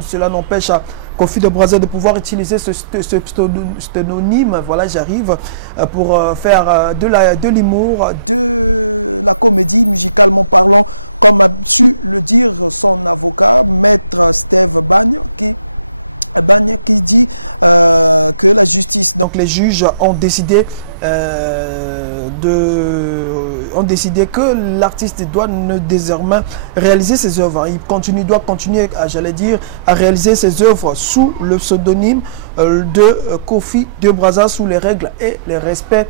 Cela n'empêche à Kofi de Brazza de pouvoir utiliser ce pseudonyme. Voilà, j'arrive pour faire de l'humour. Donc les juges ont décidé que l'artiste doit désormais réaliser ses œuvres. Il doit continuer, j'allais dire, à réaliser ses œuvres sous le pseudonyme de Kofi de Brazza, sous les règles et les respects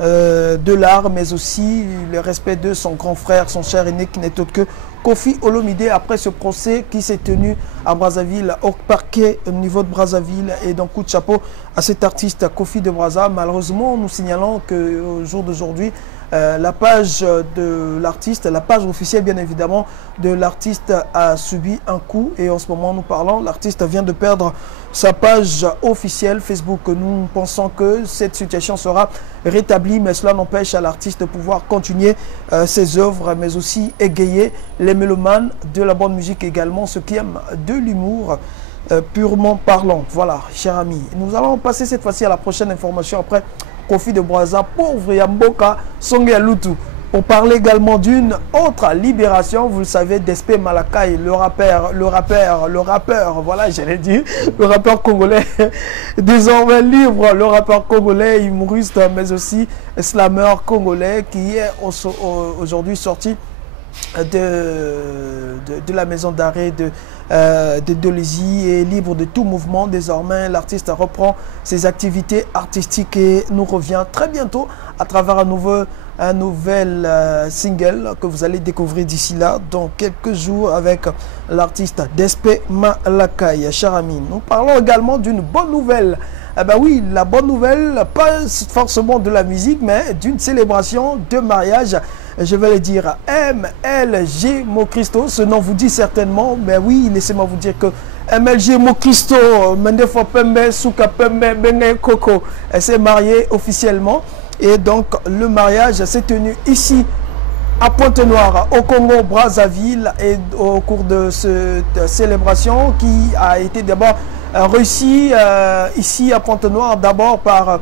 de l'art, mais aussi le respect de son grand frère, son cher aîné, qui n'est autre que Koffi Olomide, après ce procès qui s'est tenu à Brazzaville, au parquet au niveau de Brazzaville. Et donc coup de chapeau à cet artiste Kofi de Brazza. Malheureusement, nous signalons qu'au jour d'aujourd'hui, la page de l'artiste, la page officielle bien évidemment de l'artiste a subi un coup. Et en ce moment nous parlons, l'artiste vient de perdre sa page officielle Facebook. Nous pensons que cette situation sera rétablie, mais cela n'empêche à l'artiste de pouvoir continuer ses œuvres, mais aussi égayer les mélomanes de la bonne musique également, ceux qui aiment de l'humour purement parlant. Voilà, chers amis, nous allons passer cette fois-ci à la prochaine information après Kofi de Brazza, pauvre Yamboka Songe Lutu, pour parler également d'une autre libération. Vous le savez, Despé Malakai, le rappeur, voilà, j'allais dire, le rappeur congolais, désormais libre, le rappeur congolais, humoriste, mais aussi slammer congolais, qui est aujourd'hui sorti de la maison d'arrêt de Dolezi et libre de tout mouvement. Désormais, l'artiste reprend ses activités artistiques et nous revient très bientôt à travers un nouvel single que vous allez découvrir d'ici là, dans quelques jours, avec l'artiste Despé Malakai. Chers amis, nous parlons également d'une bonne nouvelle. Eh ben oui, la bonne nouvelle, pas forcément de la musique, mais d'une célébration de mariage je vais le dire, MLG Mokristo. Ce nom vous dit certainement, mais oui, laissez-moi vous dire que MLG Mokristo, Mendefo Pembe, Souka Pembe, Bene Koko, s'est marié officiellement. Et donc, le mariage s'est tenu ici, à Pointe-Noire, au Congo, Brazzaville, et au cours de cette célébration qui a été d'abord réussie ici à Pointe-Noire, d'abord par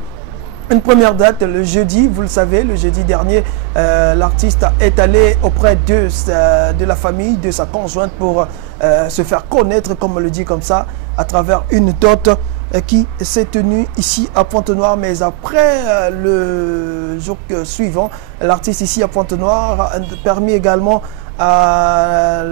une première date le jeudi, vous le savez, le jeudi dernier, l'artiste est allé auprès de la famille, de sa conjointe pour se faire connaître, comme on le dit comme ça, à travers une dot qui s'est tenue ici à Pointe-Noire. Mais après le jour suivant, l'artiste ici à Pointe-Noire a permis également à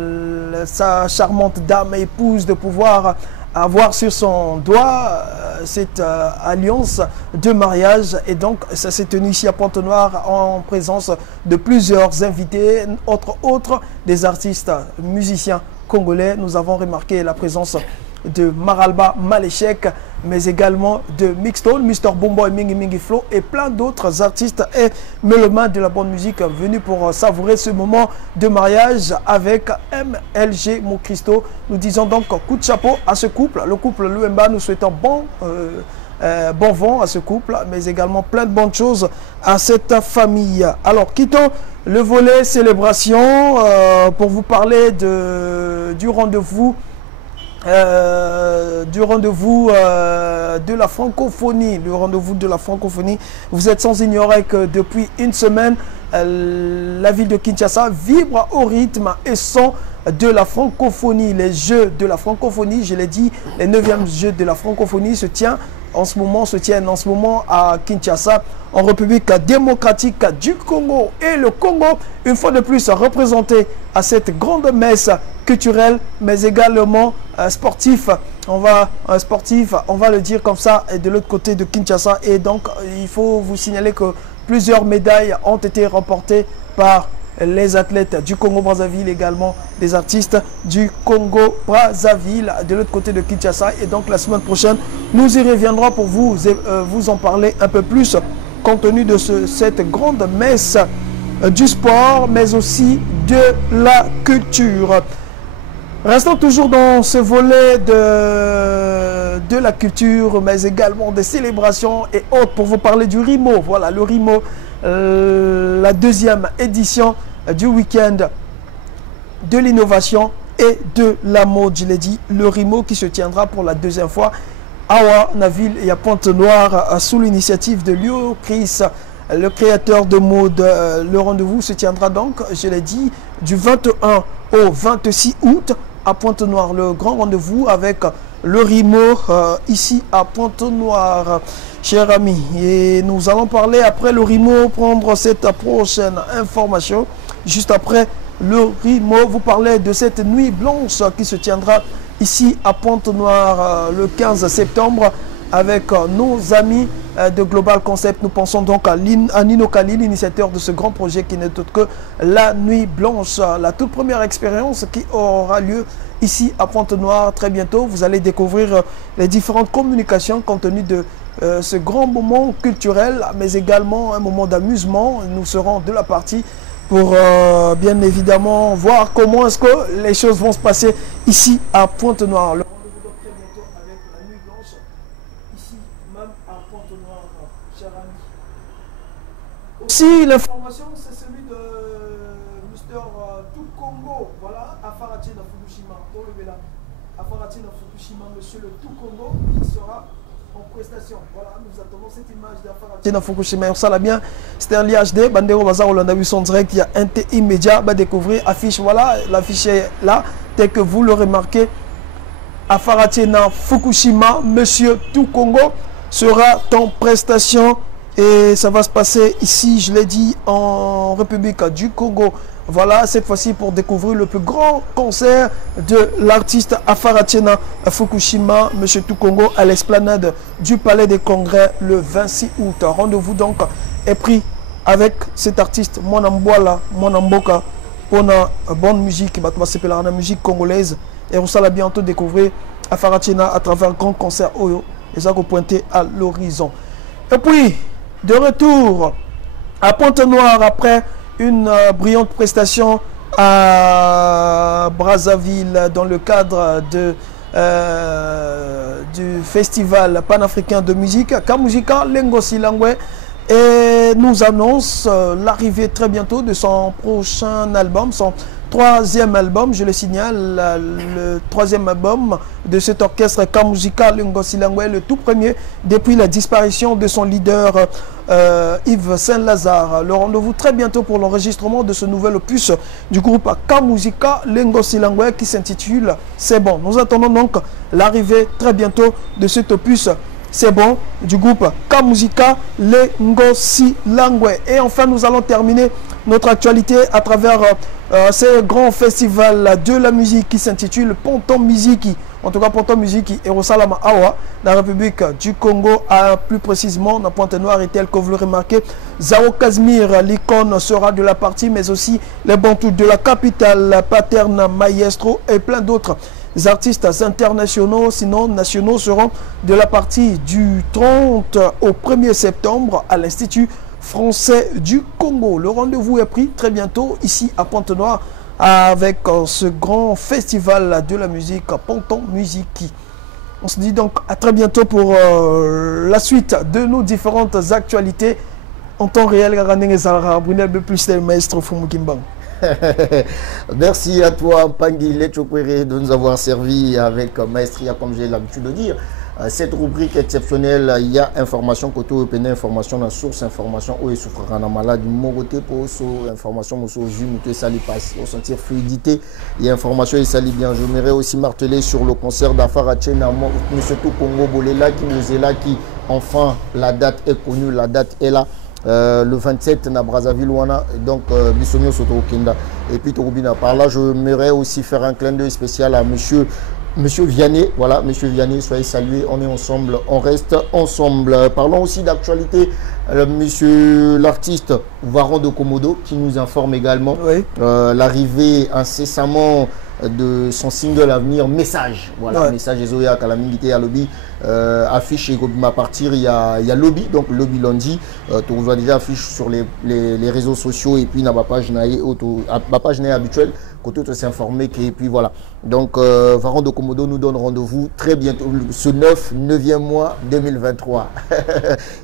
sa charmante dame épouse de pouvoir avoir sur son doigt cette alliance de mariage. Et donc ça s'est tenu ici à Pointe-Noire en présence de plusieurs invités, entre autres des artistes musiciens congolais. Nous avons remarqué la présence de Maralba Maléchek, mais également de Mixstone, Mr. Bombo et Mingi Mingi Flow, et plein d'autres artistes et mélomanes de la bonne musique venus pour savourer ce moment de mariage avec MLG Mokristo. Nous disons donc coup de chapeau à ce couple, le couple Luemba. Nous souhaitons bon vent à ce couple, mais également plein de bonnes choses à cette famille. Alors, quittons le volet célébration pour vous parler du rendez-vous de la francophonie. Le rendez-vous de la francophonie. Vous êtes sans ignorer que depuis une semaine, la ville de Kinshasa vibre au rythme et son de la francophonie. Les Jeux de la francophonie, je l'ai dit, les 9e Jeux de la francophonie se tiennent en ce moment à Kinshasa, en République démocratique du Congo. Et le Congo, une fois de plus, représenté à cette grande messe culturelle, mais également sportif. On va le dire comme ça, et de l'autre côté de Kinshasa. Et donc, il faut vous signaler que plusieurs médailles ont été remportées par les athlètes du Congo-Brazzaville, également des artistes du Congo-Brazzaville de l'autre côté de Kinshasa. Et donc la semaine prochaine, nous y reviendrons pour vous en parler un peu plus, compte tenu de cette grande messe du sport, mais aussi de la culture. Restons toujours dans ce volet de la culture, mais également des célébrations et autres, pour vous parler du RIMO. Voilà, le RIMO, la 2e édition du week-end de l'innovation et de la mode. Je l'ai dit, le RIMO qui se tiendra pour la 2e fois à Naville et à Pointe-Noire sous l'initiative de Lio Chris, le créateur de mode. Le rendez-vous se tiendra donc, je l'ai dit, du 21 au 26 août à Pointe-Noire. Le grand rendez-vous avec le RIMO ici à Pointe-Noire, chers amis. Et nous allons parler après le RIMO, prendre cette prochaine information. Juste après le RIMO, vous parlez de cette nuit blanche qui se tiendra ici à Pointe-Noire le 15 septembre avec nos amis de Global Concept. Nous pensons donc à Nino Kali, l'initiateur de ce grand projet qui n'est autre que la nuit blanche, la toute première expérience qui aura lieu ici à Pointe-Noire très bientôt. Vous allez découvrir les différentes communications compte tenu de ce grand moment culturel, mais également un moment d'amusement. Nous serons de la partie pour bien évidemment voir comment est-ce que les choses vont se passer ici à Pointe-Noire. Le rendez-vous donc très bientôt avec la nuit blanche ici même à Pointe-Noire, chers amis. Aussi, l'information, c'est celui de Mr. Tout Congo. Voilà, Afarachi dans Fukushima. Afarachi dans Fukushima, monsieur le Tout Congo, qui sera en prestation. Voilà, nous attendons cette image d'Afarachi dans Fukushima. Ça l'a bien, c'était un l'IHD. Bandero Bazar, on a vu son direct. Il y a un T immédiat. Va découvrir affiche. Voilà, l'affiche est là. Tel que vous le remarquez, Afarachi dans Fukushima, monsieur Tout Congo sera en prestation. Et ça va se passer ici, je l'ai dit, en République du Congo. Voilà, cette fois-ci pour découvrir le plus grand concert de l'artiste Afaratina Fukushima, Monsieur Tout Congo, à l'esplanade du Palais des Congrès le 26 août. Rendez-vous donc est pris avec cet artiste, Monamboala, Monamboka, pour la bonne musique, la musique congolaise. Et on s'allait bientôt découvrir Afaratina à travers un grand concert Oyo. Et ça, vous pointez à l'horizon. Et puis, de retour à Pointe-Noire après une brillante prestation à Brazzaville dans le cadre du festival panafricain de musique Kamuzika Lengosi Langwe, et nous annonce l'arrivée très bientôt de son prochain album, son troisième album, je le signale, le troisième album de cet orchestre Kamuzika Lengosi Langwe, le tout premier depuis la disparition de son leader Yves Saint-Lazare. Le rendez-vous très bientôt pour l'enregistrement de ce nouvel opus du groupe Kamuzika Lengosi Langwe qui s'intitule C'est bon. Nous attendons donc l'arrivée très bientôt de cet opus C'est bon du groupe Kamuzika Lengosi Langwe. Et enfin, nous allons terminer notre actualité à travers ce grand festival de la musique qui s'intitule Ponton Muziki. En tout cas, Ponton Muziki et Rosalama Awa, dans la République du Congo, plus précisément dans Pointe-Noire. Et tel que vous le remarquez, Zao Kazmir, l'icône, sera de la partie, mais aussi les Bantous de la capitale, Paterna, Maestro et plein d'autres artistes internationaux, sinon nationaux, seront de la partie du 30 au 1er septembre à l'Institut français du Congo. Le rendez-vous est pris très bientôt ici à Pointe-Noire avec ce grand festival de la musique Ponton Muziki. On se dit donc à très bientôt pour la suite de nos différentes actualités en temps réel. Plus le maître Fumukimbang. Merci à toi, Pangui Lechokwere, de nous avoir servi avec maestria, comme j'ai l'habitude de dire. Cette rubrique exceptionnelle, il y a information côté open, information dans source, information où est souffrant en malade, du mon côté pour information au zoom, tout ça passe, au sentir fluidité, il y a information et ça bien. Je voudrais aussi marteler sur le concert d'Afarache, monsieur tout Congo Bolela qui nous est là, qui enfin la date est connue, la date est là. Le 27 na Brazzaville donc Bissonio Soto Kenda et puis Torubina. Par là, je voudrais aussi faire un clin d'œil spécial à monsieur Vianney. Voilà, monsieur Vianney, soyez salués. On est ensemble, on reste ensemble. Parlons aussi d'actualité. Monsieur l'artiste Varon de Komodo qui nous informe également l'arrivée incessamment de son single à venir, Message. Voilà, Message et Zoya Kalamingité à Lobby. Affiche et à partir, il y a Lobby, donc Lobby lundi. Tu vois déjà affiche sur les réseaux sociaux et puis dans ma page habituelle. Côté tout s'informer et puis voilà. Donc Varon de Komodo nous donne rendez-vous très bientôt, ce 9e mois 2023.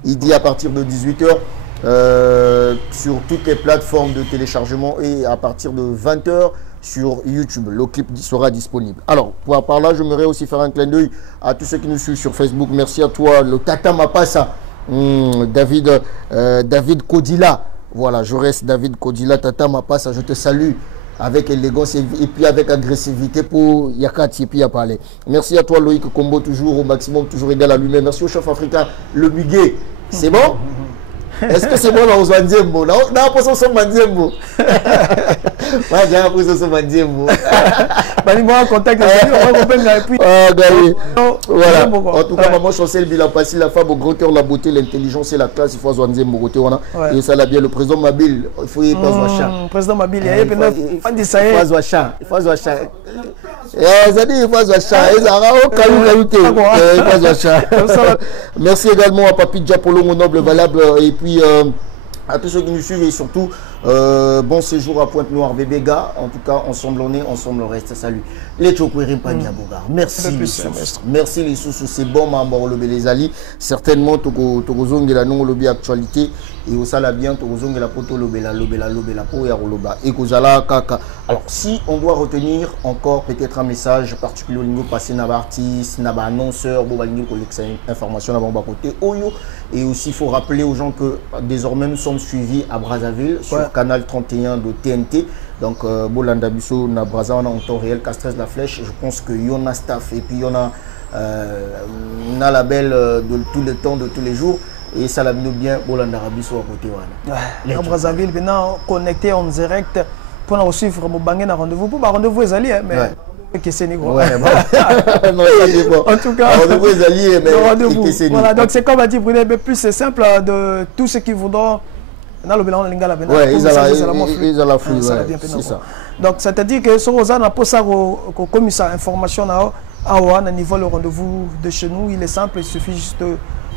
Il dit à partir de 18h sur toutes les plateformes de téléchargement et à partir de 20h sur YouTube. Le clip sera disponible. Alors, par là, je voudrais aussi faire un clin d'œil à tous ceux qui nous suivent sur Facebook. Merci à toi, le Tata Mapassa, David Kodila. Voilà, je reste David Kodila, Tata Mapassa, je te salue avec élégance et puis avec agressivité pour Yakati et puis à parler. Merci à toi, Loïc Combo, toujours au maximum, toujours égal à lui-même. Merci au chef africain, le Muguet. C'est bon? Est-ce que c'est bon dans Ozwandiembo? Non, pas ça, c'est Mandiembo. Ouais, j'ai appris ça, c'est Mandiembo. Moi, contact, voilà. En tout cas, maman Chancel Bilapassi, la femme au grand cœur, la beauté, l'intelligence et la classe, il faut Ozwandiembo. Et ça l'a bien, le président Mabil, il faut y passer Wacha. Président Mabil, il faut Wacha. Il faut Wacha. Il faut Wacha. Merci également à Papi Diapolo, mon noble valable, et puis à tous ceux qui nous suivent et surtout bon séjour à Pointe-Noire, bébé gars. En tout cas, ensemble on est, ensemble on reste. Salut. Les Chokweri Pania Bogar. Merci les sous. Merci les sous. C'est bon, Mambo le Belezali. Certainement, Togozong et la non lobby actualité. Et au Salabien, Togozong et la poto lobela po ya roloba. Et Kozala kaka. Alors, si on doit retenir encore peut-être un message particulier au niveau passé n'a artiste, n'a annonceur, bon balingo collecte information avant bas côté Oyo. Et aussi, il faut rappeler aux gens que désormais nous sommes suivis à Brazzaville sur Canal 31 de TNT. Donc, Bolanda Busso, na Brazza, on a en temps réel, Castres la Flèche. Je pense qu'il y en a staff et puis il y en a la belle de tous les temps, de tous les jours. Et ça l'a bien, Bolanda Busso à côté. Les Brazzaville, maintenant connecté en direct pour nous suivre mon bangé na rendez-vous. Pour rendez-vous, les alliés, mais. Que c'est négro. Ouais, non, en tout cas, rendez-vous les alliés, mais rendez-vous. Voilà, donc c'est comme a dit Brunet, mais plus c'est simple de tous ceux qui voudront. Dans le bilan, ils ont la flux. C'est ça. Donc, c'est-à-dire que ce qu'on a pour ça, comme ça, information à niveau le rendez-vous de chez nous, il est simple, il suffit juste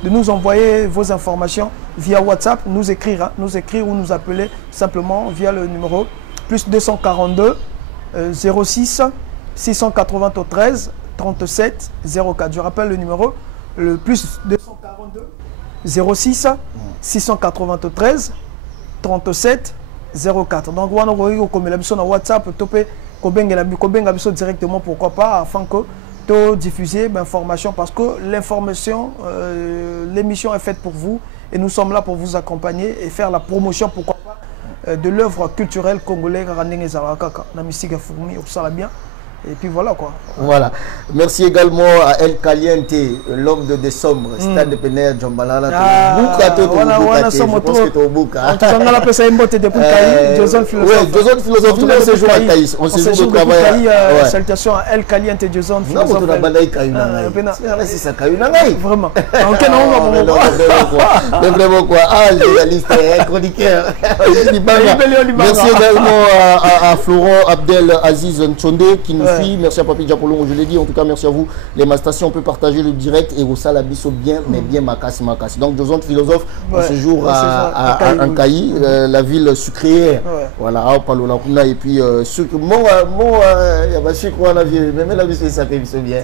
de nous envoyer vos informations via WhatsApp, nous écrire ou nous appeler simplement via le numéro plus 242 06 693 37 04. Je rappelle le numéro, le plus 242 06 693 37 04. Donc, on a comme la mission WhatsApp, topé, directement, pourquoi pas, afin que de diffuser l'information, parce que l'information, l'émission est faite pour vous et nous sommes là pour vous accompagner et faire la promotion, pourquoi pas, de l'œuvre culturelle congolaise. Bien. Et puis voilà quoi. Voilà. Merci également à El Caliente, l'homme de décembre, Stade de Pénère, Djambalala. Voilà, je pense que tu es au Bouka. En tout cas, on a appelé ça une beauté depuis Caï, Jason Philosophe. Oui, Jason Philosophe, tout le monde séjour à Caï. On séjour de travail. Salutations à El Caliente, Jason Philosophe. Non, mais tu as c'est ça, Caï. Vraiment. Mais vraiment quoi. Ah, journaliste, chroniqueur. Merci également à Florent Abdel Aziz Nchonde qui nous suit. Merci à Papi Diapolon, je l'ai dit. En tout cas, merci à vous. Les stations, on peut partager le direct et au Salabiso bien, mais bien Makassi. Donc, Jason Philosophe, on séjour à Ankaï, la ville sucrière. Voilà, à Palolakuna. Et puis, il y a pas quoi la ville, mais la ville, ça fait bien.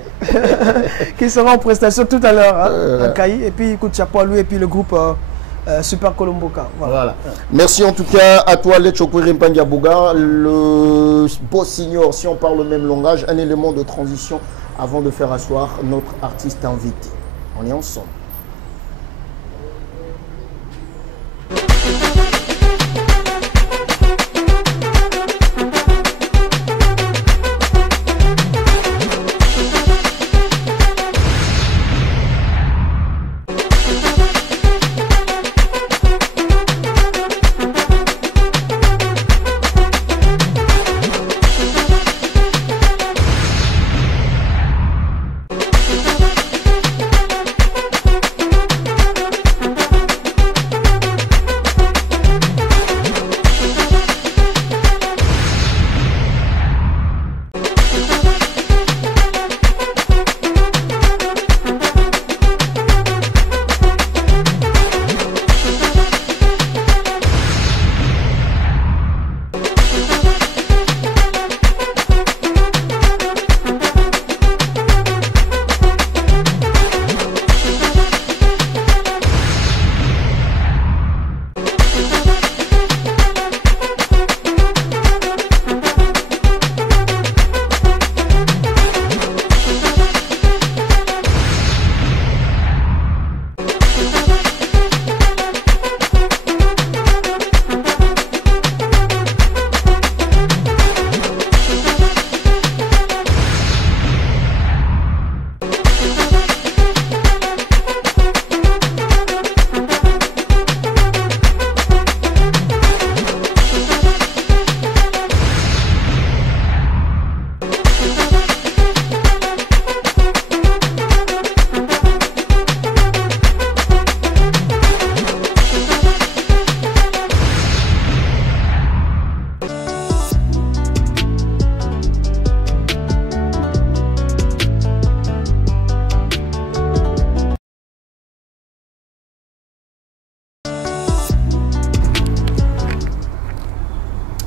Qui sera en prestation tout à l'heure, Ankaï. Et puis, écoute, chapeau à lui et puis le groupe. Super Colomboka. Voilà. Merci en tout cas à toi, Letchokwere Mpandiabouga, le beau senior, si on parle le même langage, un élément de transition avant de faire asseoir notre artiste invité. On est ensemble.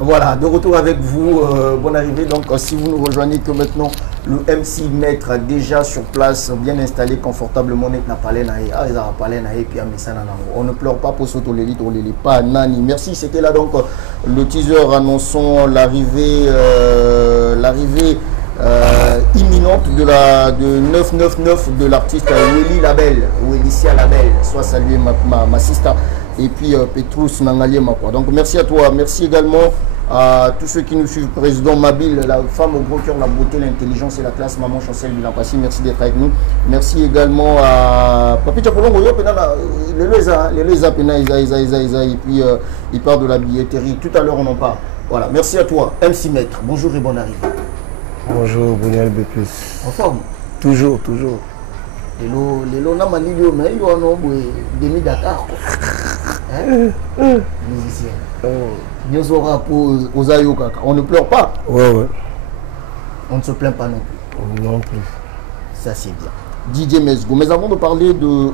Voilà, de retour avec vous, bonne arrivée. Donc, si vous nous rejoignez que maintenant, le MC Maître déjà sur place, bien installé confortablement, on ne pleure pas pour s'auto-l'élite, on ne l'élite pas, Nani. Merci, c'était là donc le teaser annonçant l'arrivée imminente de 999 de l'artiste Welly Label, Wellycia Label, soit salué ma sister, et puis Petrus Nangalie Makwa. Donc merci à toi, merci également à tous ceux qui nous suivent, président Mabil, la femme au gros cœur, la beauté, l'intelligence et la classe, maman Chancel Bilampassi, merci d'être avec nous. Merci également à Papi Chapolongo, et puis il parle de la billetterie, tout à l'heure on en parle. Voilà, merci à toi, MC Maître, bonjour et bonne arrivée. Bonjour, Bounial B+. En forme? Toujours, toujours. Les lots, mais il y a un demi-Dakar. Musicien. On ne pleure pas. Ouais. On ne se plaint pas non plus. Non plus. Ça, c'est bien. Didier Mesgo. Mais avant de parler de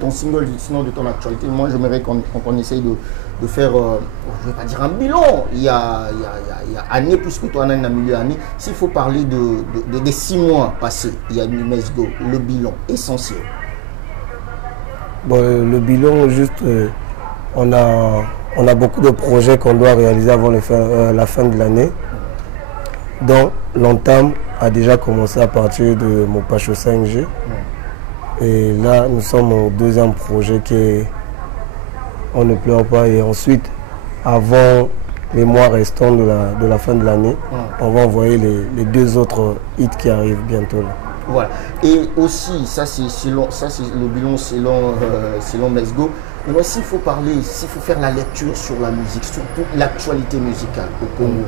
ton single, sinon de ton actualité, moi j'aimerais qu'on essaye de faire, je ne vais pas dire un bilan, il y a année, puisque toi on a un milieu année, s'il faut parler des 6 mois passés, il y a Mesgo, le bilan essentiel. Bon, le bilan, juste, on a beaucoup de projets qu'on doit réaliser avant la fin de l'année. Donc, l'entame a déjà commencé à partir de mon Pacho 5G. Et là, nous sommes au 2e projet qui est On ne pleure pas. Et ensuite, avant les mois restants de la fin de l'année, on va envoyer les 2 autres hits qui arrivent bientôt. Là. Voilà. Et aussi, ça c'est le bilan selon Mesgo. Mais s'il faut parler, s'il faut faire la lecture sur la musique, surtout l'actualité musicale au Congo,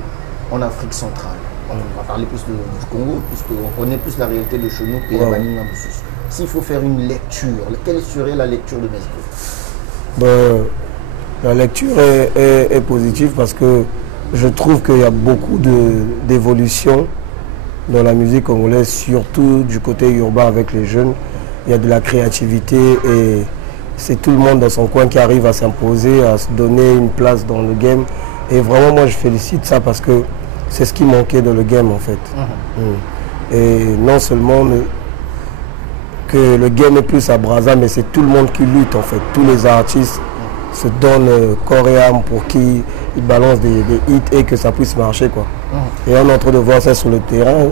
en Afrique centrale. On va parler plus du Congo, puisqu'on connaît plus la réalité de chez nous que Baninga Moussous. S'il faut faire une lecture, quelle serait la lecture de Mesgo? La lecture est positive parce que je trouve qu'il y a beaucoup d'évolution dans la musique congolaise, surtout du côté urbain avec les jeunes. Il y a de la créativité et c'est tout le monde dans son coin qui arrive à s'imposer, à se donner une place dans le game. Et vraiment, moi, je félicite ça parce que c'est ce qui manquait dans le game, en fait. Et non seulement que le game est plus à Brazza, mais c'est tout le monde qui lutte, en fait. Tous les artistes se donnent corps et âme pour qu'ils balancent des hits et que ça puisse marcher, quoi. Et on est en train de voir ça sur le terrain.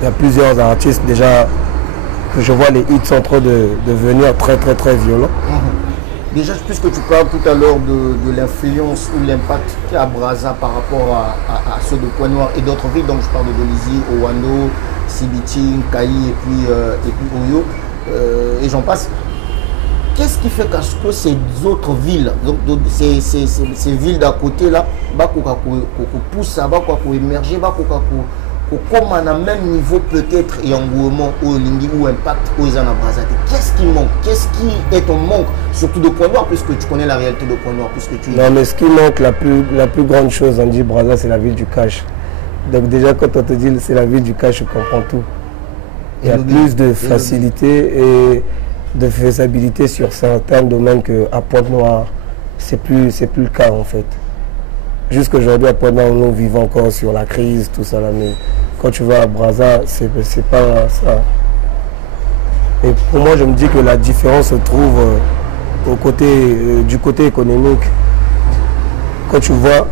Il y a plusieurs artistes déjà que je vois les hits sont en train de devenir très violents. Déjà, puisque tu parles tout à l'heure de l'influence ou l'impact qu'a Brazza par rapport à ceux de Pointe-Noire et d'autres villes, donc je parle de Dolisie, Owando, Sibiti, Kayi et puis Oyo, et j'en passe. Qu'est-ce qui fait que ces autres villes, donc ces villes d'à côté là, poussent à émerger, comme à un même niveau peut-être et engouement au Lingi ou impact aux Brazza? Qu'est-ce qui manque? Qu'est-ce qui est en manque? Surtout de Pointe-Noire, puisque tu connais la réalité de Pointe-Noire, puisque tu... Non, mais ce qui manque, la plus grande chose, on dit Brazza, c'est la ville du cash. Donc déjà, quand on te dit c'est la ville du cash, je comprends tout. Il y a plus de facilité et de faisabilité sur certains domaines qu'à Pointe-Noire, c'est plus le cas en fait. Jusqu'aujourd'hui, à Pointe-Noire, nous vivons encore sur la crise, tout ça là, mais quand tu vas à Brazza, c'est pas ça. Et pour moi, je me dis que la différence se trouve du côté économique. Quand tu vois,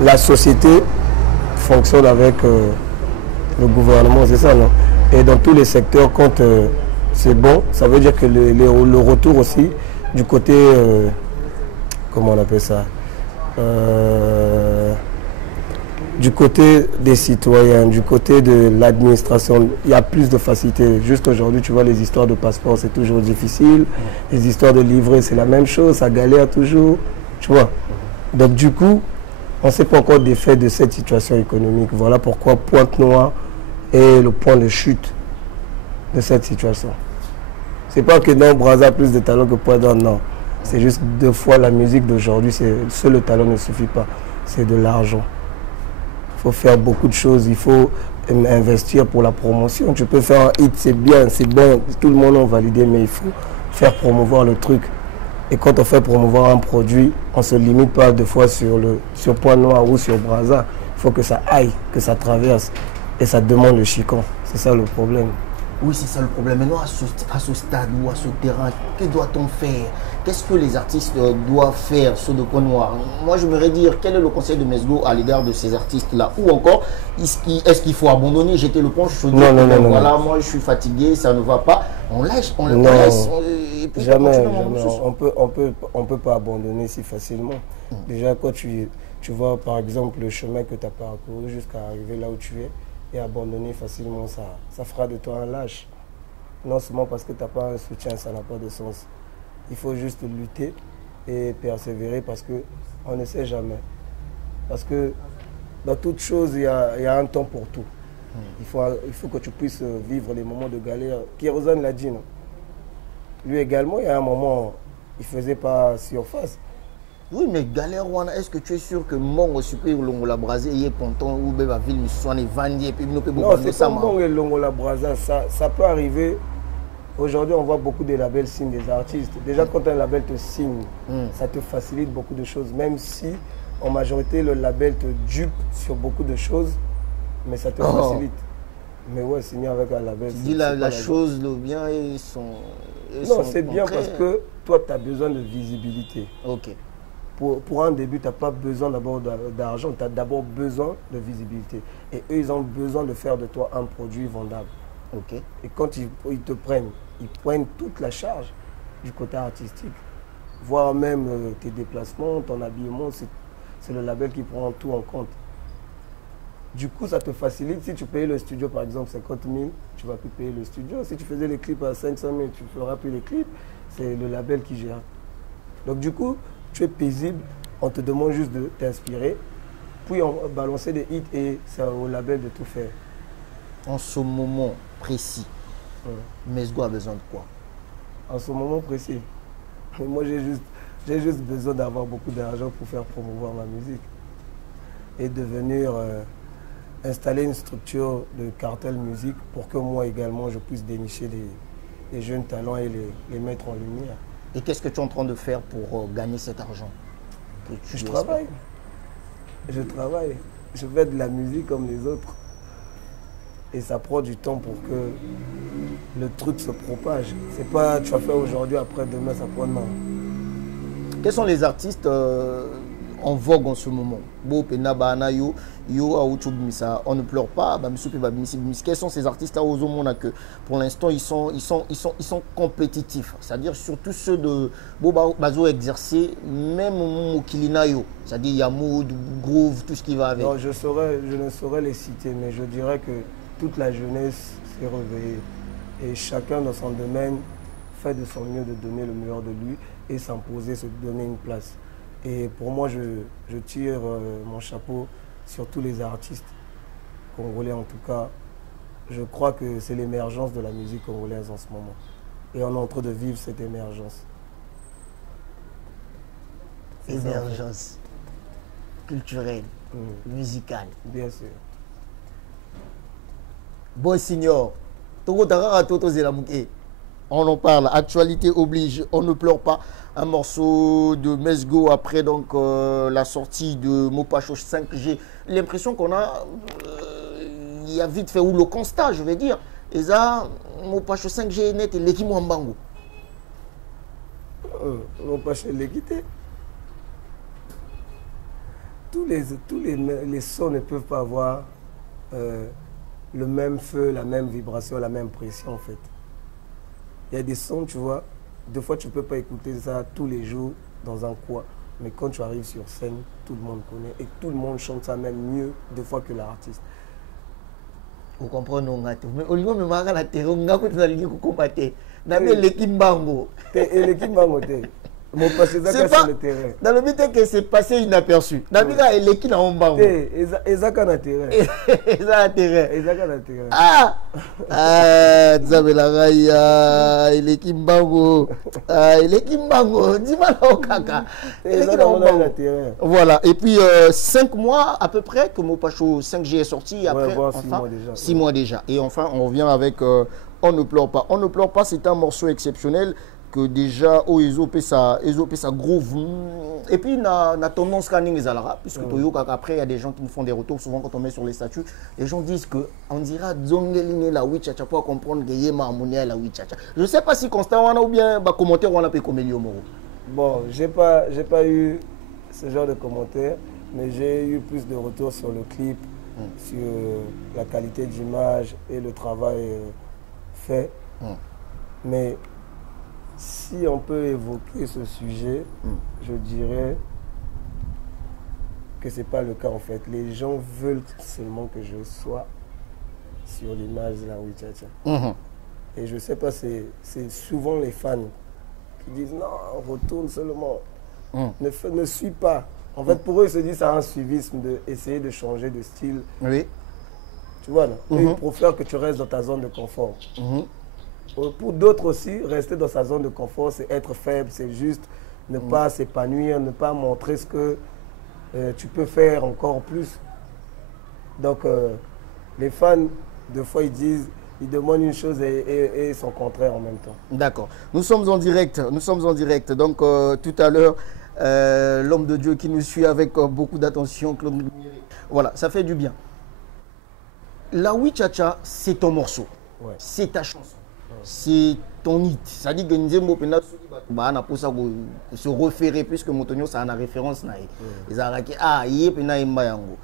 la société fonctionne avec le gouvernement, c'est ça, non? Et dans tous les secteurs, quand c'est bon, ça veut dire que le retour aussi du côté, comment on appelle ça, du côté des citoyens, du côté de l'administration, il y a plus de facilité. Jusqu'aujourd'hui, tu vois, les histoires de passeport, c'est toujours difficile. Les histoires de livret, c'est la même chose, ça galère toujours, tu vois. Donc du coup, on ne sait pas encore des faits de cette situation économique. Voilà pourquoi Pointe-Noire est le point de chute de cette situation. C'est pas que dans Brazza a plus de talent que Pointe-Noire, non. C'est juste 2 fois la musique d'aujourd'hui, seul le talent ne suffit pas. C'est de l'argent. Il faut faire beaucoup de choses, il faut investir pour la promotion. Tu peux faire un hit, c'est bien, c'est bon, tout le monde a validé, mais il faut faire promouvoir le truc. Et quand on fait promouvoir un produit, on ne se limite pas 2 fois sur Pointe-Noire ou sur Brazza. Il faut que ça aille, que ça traverse. Et ça demande le chicon. C'est ça le problème. Oui, c'est ça le problème. Maintenant, à ce stade ou à ce terrain, que doit-on faire? Qu'est-ce que les artistes doivent faire, ceux de Pointe-Noire? Moi, je voudrais dire, quel est le conseil de Mesgo à l'égard de ces artistes-là? Ou encore, est-ce qu'il faut abandonner, jeter le ponche, se dire, voilà, moi, je suis fatigué, ça ne va pas. On laisse, on laisse. Jamais. On peut pas abandonner si facilement. Déjà, quand tu vois, par exemple, le chemin que tu as parcouru jusqu'à arriver là où tu es, et abandonner facilement, ça fera de toi un lâche. Non seulement parce que tu n'as pas un soutien, ça n'a pas de sens. Il faut juste lutter et persévérer parce qu'on ne sait jamais. Parce que dans toute chose, il y a un temps pour tout. Il faut que tu puisses vivre les moments de galère. Kérosène l'a dit, non? Lui également, il y a un moment, il ne faisait pas surface. Oui, mais galère, est-ce que tu es sûr que Mongo Super Longola Brazza est content ou la ville soit vendue et puis nous peut non, c'est pas Mongo et Longola Brazza, ça peut arriver Aujourd'hui, on voit beaucoup de labels signent des artistes. Déjà, quand un label te signe, ça te facilite beaucoup de choses. Même si, en majorité, le label te dupe sur beaucoup de choses, mais ça te facilite. Mais ouais, signer avec un label... Tu dis la chose, le bien, ils sont... Non, c'est bien parce que toi, tu as besoin de visibilité. Ok. Pour un début, tu n'as pas besoin d'abord d'argent, tu as d'abord besoin de visibilité. Et eux, ils ont besoin de faire de toi un produit vendable. Ok. Et quand ils te prennent, ils prennent toute la charge du côté artistique. Voire même tes déplacements, ton habillement, c'est le label qui prend tout en compte. Du coup, ça te facilite. Si tu payes le studio, par exemple, 50 000, tu ne vas plus payer le studio. Si tu faisais les clips à 500 000, tu ne feras plus les clips. C'est le label qui gère. Donc du coup, tu es paisible. On te demande juste de t'inspirer. Puis on va balancer des hits et c'est au label de tout faire. En ce moment précis, Mesgo a besoin de quoi? En ce moment précis, moi j'ai juste besoin d'avoir beaucoup d'argent pour faire promouvoir ma musique. Et de venir installer une structure de cartel musique pour que moi également je puisse dénicher des jeunes talents et les mettre en lumière. Et qu'est-ce que tu es en train de faire pour gagner cet argent? Je travaille. Je travaille. Je fais de la musique comme les autres. Et ça prend du temps pour que le truc se propage. C'est pas tu vas faire aujourd'hui, après demain ça prend non. Quels sont les artistes en vogue en ce moment? On ne pleure pas. Quels sont ces artistes-là aux hommes que pour l'instant ils sont compétitifs? C'est-à-dire surtout ceux de Bazo exercer, même Mokilinayo. C'est-à-dire il y a mood, groove, tout ce qui va avec. Non, je ne saurais les citer, mais je dirais que toute la jeunesse s'est réveillée. Et chacun dans son domaine fait de son mieux de donner le meilleur de lui et s'imposer, se donner une place. Et pour moi, je tire mon chapeau sur tous les artistes congolais en tout cas. Je crois que c'est l'émergence de la musique congolaise en ce moment. Et on est en train de vivre cette émergence. Émergence culturelle, musicale. Bien sûr. Bon signor, on en parle, actualité oblige, on ne pleure pas. Un morceau de Mesgo après donc la sortie de Mopacho 5G. L'impression qu'on a, il y a vite fait, ou le constat je vais dire, et ça, Mopacho 5G net et l'équipe Mwambango. Mopacho l'équité. Tous les sons ne peuvent pas avoir le même feu, la même vibration, la même pression en fait. Il y a des sons, tu vois, des fois tu ne peux pas écouter ça tous les jours dans un coin. Mais quand tu arrives sur scène, tout le monde connaît et tout le monde chante ça même mieux des fois que l'artiste. Vous comprenez, mais au niveau de la terre, on a combattu. On a l'équipe Bango. Et l'équipe Bango, c'est pas dans le but que c'est passé inaperçu. Nabiga l'équipe na Bango. Ezaka na terrain. Ah, Zabela Raya, l'équipe Bango. L'équipe Bango, dis-moi là kaka. Voilà, et puis 5 mois à peu près que Mopacho 5G est sorti après enfin 6 mois déjà. Et enfin on revient avec On ne pleure pas. On ne pleure pas, c'est un morceau exceptionnel que déjà au Ezope ça groove. Et puis na tendance scanning Zalara puisque après il y a des gens qui nous font des retours souvent quand on met sur les statuts, les gens disent que on dira Zongeline la Wichacha pour comprendre que Yema Harmonia la Wichacha. Je sais pas si Constant ou bien bah commentaire on a pu comme Moro. Bon, j'ai pas eu ce genre de commentaires, mais j'ai eu plus de retours sur le clip, sur la qualité d'image et le travail fait. Mais si on peut évoquer ce sujet, je dirais que ce n'est pas le cas en fait. Les gens veulent seulement que je sois sur l'image de la Wichacha. Et je ne sais pas, c'est souvent les fans qui disent non, retourne seulement, ne suis pas. En fait, pour eux, ils se disent c'est un suivisme d'essayer de changer de style. Oui. Tu vois, ils préfèrent que tu restes dans ta zone de confort. Pour d'autres aussi, rester dans sa zone de confort, c'est être faible, c'est juste ne pas s'épanouir, ne pas montrer ce que tu peux faire encore plus. Donc, les fans, des fois, ils disent, il demande une chose et son contraire en même temps. D'accord. Nous sommes en direct. Donc tout à l'heure, l'homme de Dieu qui nous suit avec beaucoup d'attention, Claude Mugumiri. Voilà, ça fait du bien. La Wichacha, c'est ton morceau. Ouais. C'est ta chanson. C'est ton hit. Ça dit que Nzembo Pena pour ça se référer puisque Motonio ça a une référence na. Ils ont dit ah yé Pena imba yango.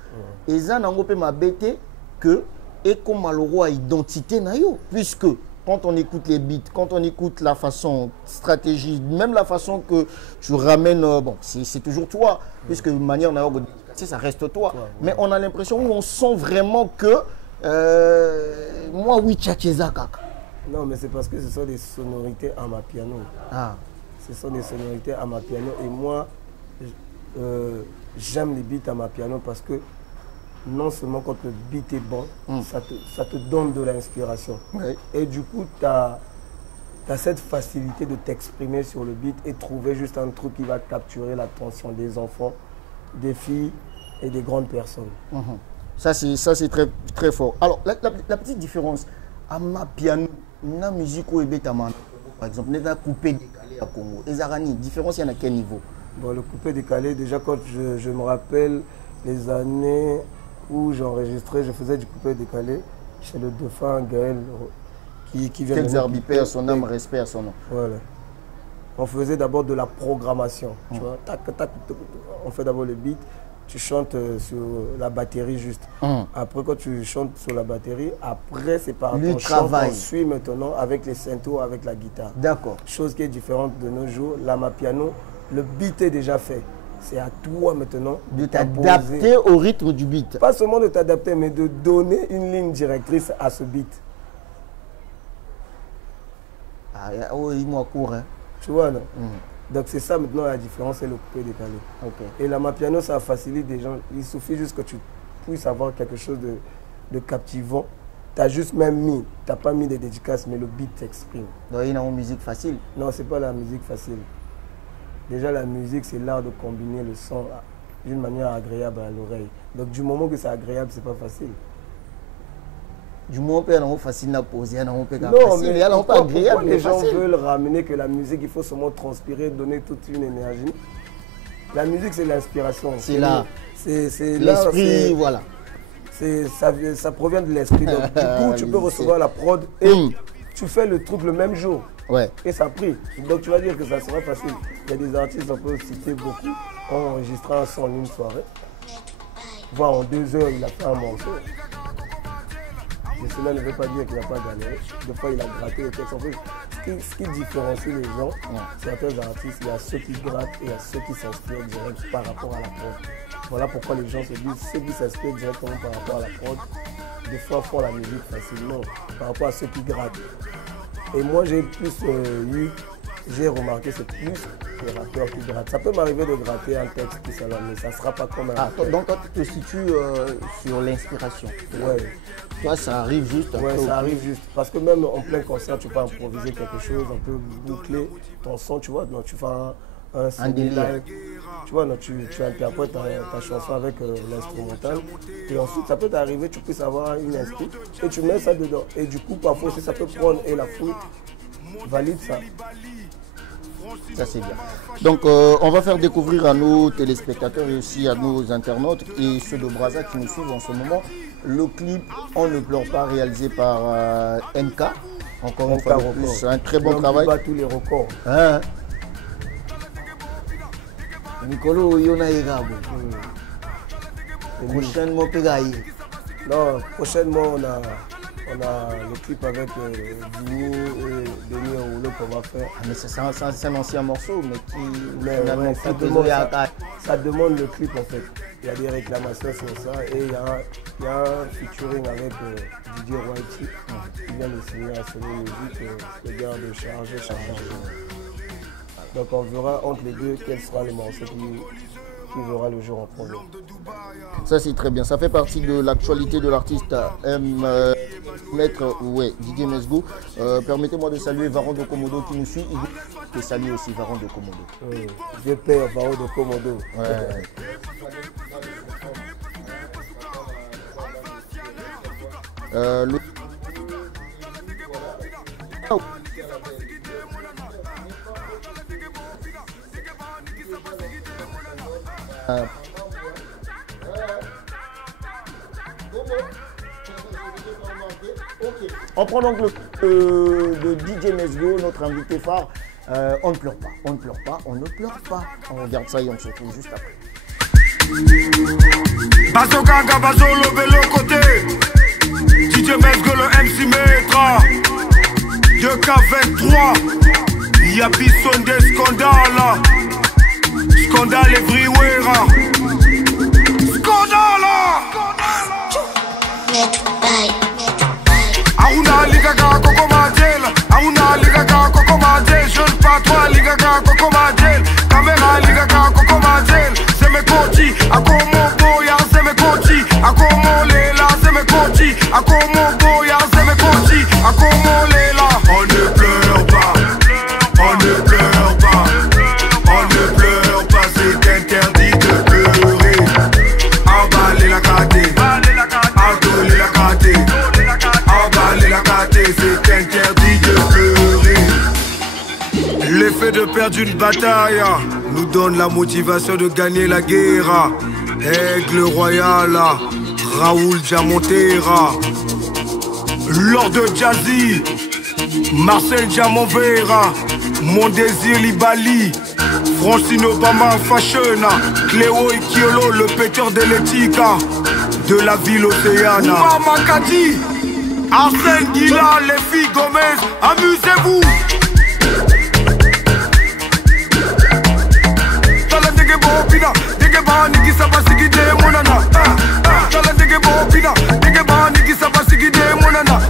Et ça nango pe ma bête que et comme malheureux à identité na yo puisque quand on écoute les beats, quand on écoute la façon stratégie, même la façon que tu ramènes bon, c'est toujours toi puisque de manière na yo ça reste toi. Mais on a l'impression où on sent vraiment que moi oui tchatcheza kaka. Non, mais c'est parce que ce sont des sonorités à ma piano. Ah. Ce sont des sonorités à ma piano. Et moi, j'aime les beats à ma piano parce que non seulement quand le beat est bon, ça te donne de l'inspiration. Oui. Et du coup, tu as cette facilité de t'exprimer sur le beat et trouver juste un truc qui va capturer l'attention des enfants, des filles et des grandes personnes. Ça, c'est très, très fort. Alors, la petite différence, à ma piano, la musique où par exemple, on a coupé décalé à Congo. Et Zarani, différence, il y en a quel niveau? Bon, le coupé décalé, déjà quand je me rappelle les années où j'enregistrais, je faisais du coupé décalé chez le défunt Gaël qui vient Quel de Zarbipé à son âme, respect à son nom. Voilà. On faisait d'abord de la programmation. Tu vois, tac, tac, on fait d'abord le beat. Tu chantes sur la batterie juste. Après, quand tu chantes sur la batterie, après, c'est par ton chant qu'on suit maintenant avec les synthéos, avec la guitare. D'accord. Chose qui est différente de nos jours. Là, ma piano, le beat est déjà fait. C'est à toi maintenant de t'adapter au rythme du beat. Pas seulement de t'adapter, mais de donner une ligne directrice à ce beat. Ah, oh, il m'a court, hein. Tu vois, non? Donc c'est ça maintenant la différence, c'est le coupé décalé. Okay. Et la Mapiano, ça facilite des gens. Il suffit juste que tu puisses avoir quelque chose de captivant. Tu as juste même mis, tu n'as pas mis des dédicaces, mais le beat t'exprime. Donc il y a une musique facile? Non, ce n'est pas la musique facile. Déjà la musique, c'est l'art de combiner le son d'une manière agréable à l'oreille. Donc du moment que c'est agréable, ce n'est pas facile. Du moment que c'est facile à poser, non, mais pourquoi les gens veulent ramener que la musique, il faut seulement transpirer, donner toute une énergie. La musique, c'est l'inspiration. C'est là. C'est l'esprit, voilà. Ça provient de l'esprit. Donc, du coup, tu peux recevoir la prod et tu fais le truc le même jour. Ouais. Et ça prie. Donc, tu vas dire que ça sera facile. Il y a des artistes, on peut citer beaucoup, qui ont enregistré un son en une soirée. Voire en 2 heures, il a fait un morceau. Mais cela ne veut pas dire qu'il n'a pas galéré. Des fois, il a gratté les textes. En fait, ce qui différencie les gens, certains artistes, il y a ceux qui grattent et il y a ceux qui s'inspirent direct par rapport à la prod. Voilà pourquoi les gens se disent ceux qui s'inspirent directement par rapport à la prod, des fois font la musique facilement par rapport à ceux qui grattent. Et moi, j'ai plus j'ai remarqué c'est plus les rappeurs qui grattent. Ça peut m'arriver de gratter un texte qui s'allume, mais ça ne sera pas comme un rappeur. Donc toi tu te situes sur l'inspiration. Ouais. Toi ça arrive juste. Ouais, ça arrive juste. Parce que même en plein concert, tu peux improviser quelque chose, un peu boucler ton son, tu vois. Donc tu fais un délire. Tu vois, donc tu interprètes ta chanson avec l'instrumental. Et ensuite, ça peut t'arriver, tu puisses avoir une instru et tu mets ça dedans. Et du coup, parfois aussi, ça peut prendre et la foule valide ça. Ça c'est bien. Donc on va faire découvrir à nos téléspectateurs et aussi à nos internautes et ceux de Brazza qui nous suivent en ce moment le clip On ne pleure pas réalisé par NK. Encore une fois de plus, un très bon travail. On bat tous les records. Hein? Nicolo Yona Egabo. Prochainement Pegaï. Non, prochainement on a le clip avec Dini et Denis Rouleau qu'on va faire. Mais c'est un ancien morceau, mais qui ça demande le clip en fait. Il y a des réclamations sur ça et il y a un featuring avec Didier Whitey qui vient de signer à Sony Music, le gars de charger. Donc on verra entre les deux quel sera le morceau qui verra le jour en premier. Ça c'est très bien, ça fait partie de l'actualité de l'artiste Maître Didier Mesgo. Permettez-moi de saluer Varon de Komodo qui nous suit. Et saluer aussi Varon de Komodo. Vieux père Varon de Komodo. Ouais. On prend donc le DJ Mesgo, notre invité phare. On ne pleure pas, on ne pleure pas, on ne pleure pas. On regarde ça et on se retrouve juste après. Basso Gaga, Basso levé le côté. DJ Mesgo, le MC Metra. 2K23. Y'a besoin des scandales. Scandale everywhere. Scandale. Auna liga ga koko madel, auna liga ga koko madel, jeune patron liga ga koko madel, caméra liga ga koko madel, c'est mes coachis, à comment boya, c'est mes coachis, à comment lela, c'est mes coachis, à comment boya, c'est mes coachis, à comment lela. On ne pleure pas, on ne pleure pas, on ne pleure pas, c'est interdit de pleurer. Emballer la carte, entoler la carte. La carte, c'est interdit de pleurer. L'effet de perdre une bataille nous donne la motivation de gagner la guerre. Aigle Royal, Raoul Diamantera, Lord de Jazzy, Marcel Diamonvera, Mon Désir Libali, Francine Obama Fashion, Cléo Ikiolo, le péteur de l'éthique de la ville océane. Mama Kadi, Arsène Guilla, les filles Gomez, amusez-vous. Tala dege bopina, dege ba nigi saba sigide monana. Tala dege bopina, dege ba nigi saba sigide monana.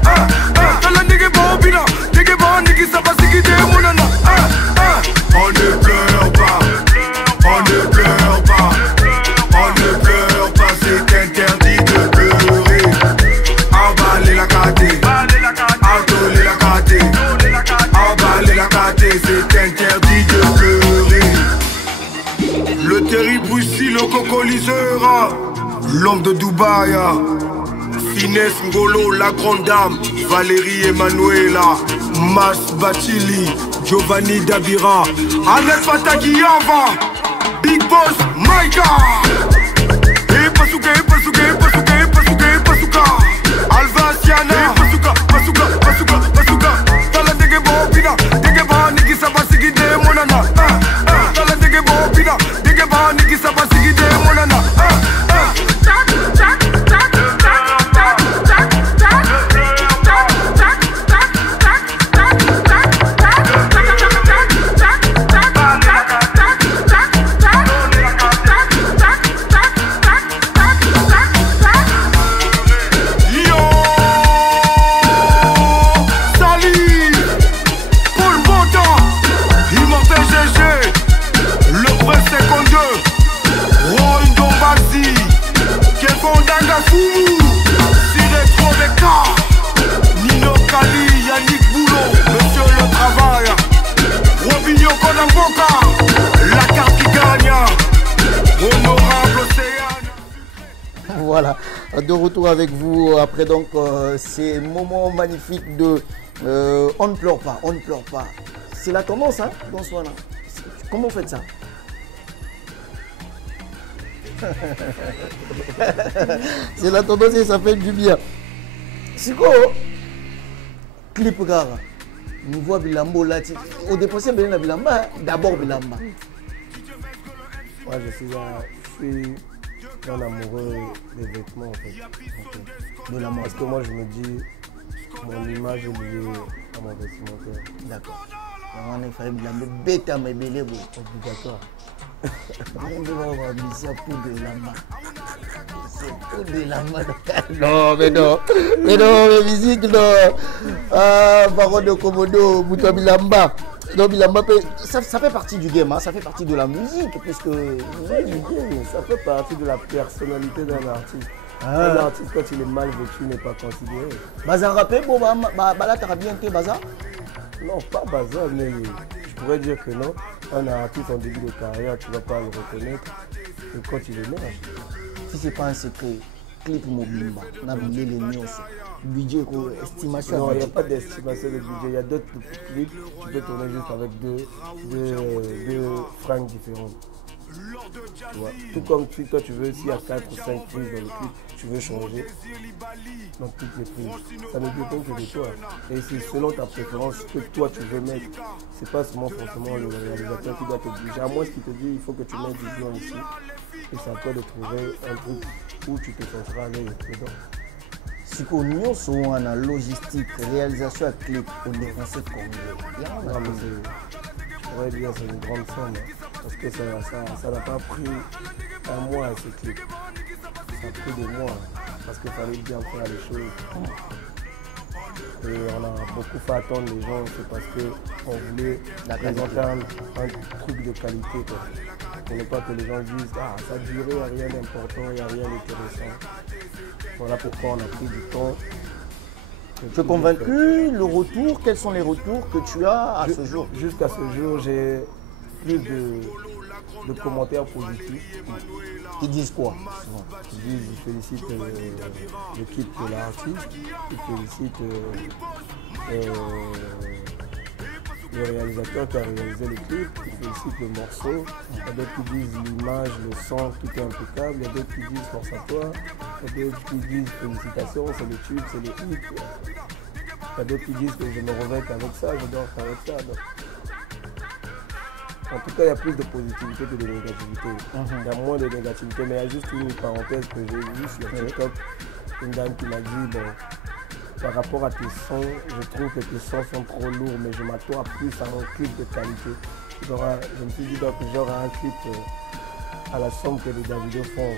Tala dege bopina, dege ba nigi saba sigide monana. On ne pleure pas, on ne pleure pas, on ne pleure pas, c'est interdit de pleurer. Emballer la carte, entoler la carte, emballer la carte, c'est interdit de pleurer. Le terrible Bruxy, le cocoliseur, l'homme de Dubaï, Finesse Ngolo, la grande dame, Valérie Emanuela, Mas Bachili, Giovanni Dabira, Annette Fatagiyava, Big Boss, Maïka. Et Pasuka, Pasuka, Pasuka, Pasuka, Pasuka, Alvaciana, Pasuka, Pasuka, Pasuka, Pasuka, Tala dege bopina, dege ba nigi saba sigide monana. Tala dege bopina, dege ba nigi saba sigide monana. La carte qui gagne, honorable Océane. Voilà, de retour avec vous après donc ces moments magnifiques de on ne pleure pas, on ne pleure pas. C'est la tendance, hein, dans ce moment-là. Comment vous faites ça? C'est la tendance et ça fait du bien. C'est quoi? Clip gars. Nous voyons Bilambo là. Au dépenser Bilamba, d'abord Bilamba. Moi je suis un amoureux des vêtements en fait. De la mode. Parce que moi je me dis, mon image est liée à mon vestimentaire. D'accord. On est fait Bilamba, bête à mes bélés. Obligatoire. On doit avoir mis ça pour de lamba. C'est pour de lamba. Non, mais non. Mais non, mais musique, non. Ah, Baron de Komodo, Bouta Bilamba. Non, Bilamba, ça fait partie du game, hein. Ça fait partie de la musique, puisque... Ça fait partie de la personnalité d'un artiste. Un artiste, quand il est mal vêtu, n'est pas considéré. Bazar rappé, bon, là, t'as bien été Bazar? Non, pas Bazar, mais je pourrais dire que non. Un artiste en début de carrière, tu ne vas pas le reconnaître que quand il émerge. Si c'est pas un secret, clip mobimba na bilele nyonso budget estimation. Non, il n'y a pas d'estimation de budget. Il y a d'autres clips, tu peux tourner juste avec deux francs différents. Tu vois. Tout comme si toi tu veux, s'il y a 4 ou 5 prises dans le clip, tu veux changer. Donc toutes les prises. Ça ne dépend que de toi. Et c'est selon ta préférence que toi tu veux mettre. C'est pas seulement forcément le réalisateur qui doit t'obliger. À moins qu'il te dit il faut que tu mettes du blanc ici. Et c'est à toi de trouver un truc où tu te sentiras à l'aise dedans. Si on a una logistique, réalisation à clip, on dépense combien? Non, mais je pourrais dire c'est une grande somme. Parce que ça n'a pas pris un mois ce clip. Ça a pris des mois. Parce qu'il fallait bien faire les choses. Et on a beaucoup fait attendre les gens. C'est parce qu'on voulait présenter un truc de qualité. Quoi. Pour ne pas que les gens disent ah ça a duré, il n'y a rien d'important, il n'y a rien d'intéressant. Voilà pourquoi on a pris du temps. Tu es convaincu? Le retour, quels sont les retours que tu as à ce jour? Jusqu'à ce jour, j'ai plus de commentaires positifs. Qui disent quoi? Qui disent, ils félicitent l'équipe de l'artiste, ils félicitent le réalisateur qui a réalisé le clip, ils félicitent le morceau. Il y a d'autres qui disent l'image, le son, tout est impeccable. Il y a d'autres qui disent force à toi. Il y a d'autres qui disent félicitations, c'est le tube, c'est le hit. Il y a d'autres qui disent que je me réveille avec ça, je dors avec ça. Donc. En tout cas, il y a plus de positivité que de négativité. Il y a moins de négativité, mais il y a juste une parenthèse que j'ai vue sur TikTok. Une dame qui m'a dit, bon, par rapport à tes sons, je trouve que tes sons sont trop lourds, mais je m'attends plus à un clip de qualité. Je me suis dit donc j'aurai un clip à la somme que les Davido font.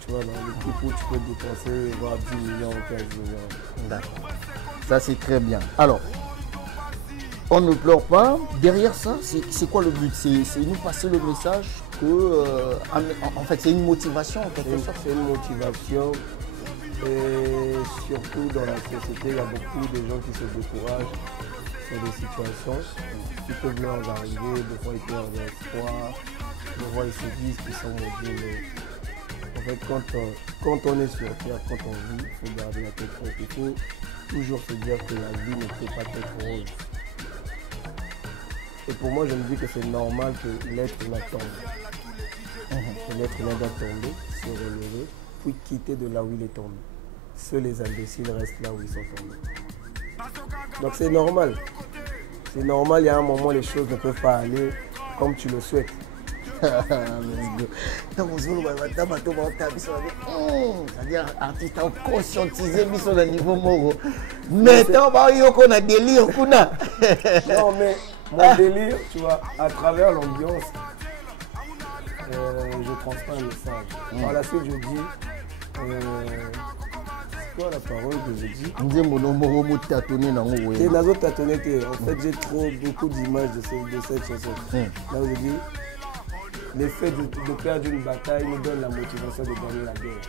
Tu vois, dans le clip où tu peux dépenser, voire 10 millions, 15 millions. D'accord. Ça, c'est très bien. Alors, on ne pleure pas. Derrière ça, c'est quoi le but? C'est nous passer le message que, en fait, c'est une motivation en quelque sorte. C'est une motivation. Et surtout dans la société, il y a beaucoup de gens qui se découragent sur des situations qui peuvent leur arriver. Des fois, ils perdent espoir. Des fois, ils se disent qu'ils sont maudits. Mais en fait, quand on est sur Terre, quand on vit, il faut garder la tête haute. Il faut toujours se dire que la vie ne peut pas être rose. Et pour moi, je me dis que c'est normal que l'être humain tombe. Que l'être humain doit tomber, se relever, puis quitter de là où il est tombé. Seuls les imbéciles restent là où ils sont tombés. Donc c'est normal. C'est normal, il y a un moment, les choses ne peuvent pas aller comme tu le souhaites. C'est-à-dire, artiste a conscientisé au niveau moro. Mais on a délire. Non, mais mon délire, tu vois, à travers l'ambiance, je transmets un message. Par la suite, je dis, c'est quoi la parole que je dis? En fait, j'ai trop beaucoup d'images de cette chanson. Là où je dis, l'effet de perdre une bataille nous donne la motivation de gagner la guerre.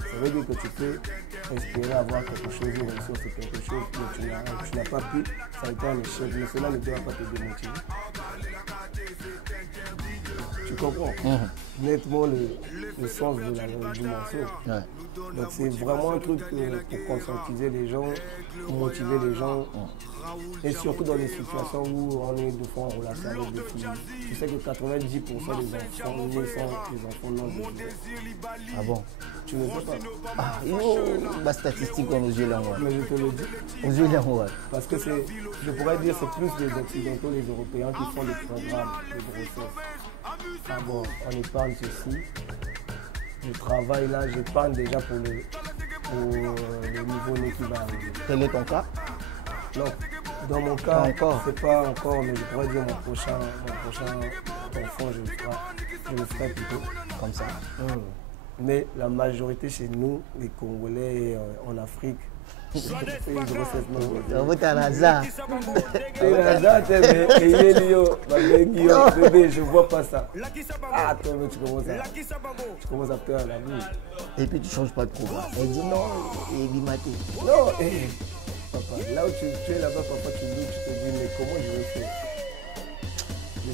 Ça veut dire que tu peux espérer avoir quelque chose, une réussite sur quelque chose, mais tu n'as pas pu, ça a été un échec, mais cela ne doit pas te démotiver. Tu comprends nettement le sens du morceau. Donc c'est vraiment un truc pour conscientiser les gens, pour motiver les gens. Et surtout dans des situations où on est de fois en relation avec des filles. Tu sais que 90% des enfants nés sont des enfants non désirés. Ah bon? Tu ne sais pas? Ah, la statistique aux yeux là. Mais je te le dis. Aux yeux là. Parce que je pourrais dire que c'est plus les Occidentaux, les Européens qui font des programmes de grossesse. Ah bon, on épargne ceci. Je travaille là, j'épargne déjà pour le nouveau-né qui va arriver. Quel est ton cas? Non, dans mon cas, c'est pas encore, mais je pourrais dire mon prochain enfant, je le ferai plutôt comme ça. Mais la majorité chez nous, les Congolais en Afrique, c'est une grossesse non. Vous êtes un hasard. C'est un hasard, mais il est lié, bébé, je vois pas ça. Ah, toi, tu commences à perdre la vie. Et puis tu changes pas de programme. Elle dit non, et bimaté. Non, papa, là où tu es là-bas, papa, tu te dis, mais comment je vais faire? Je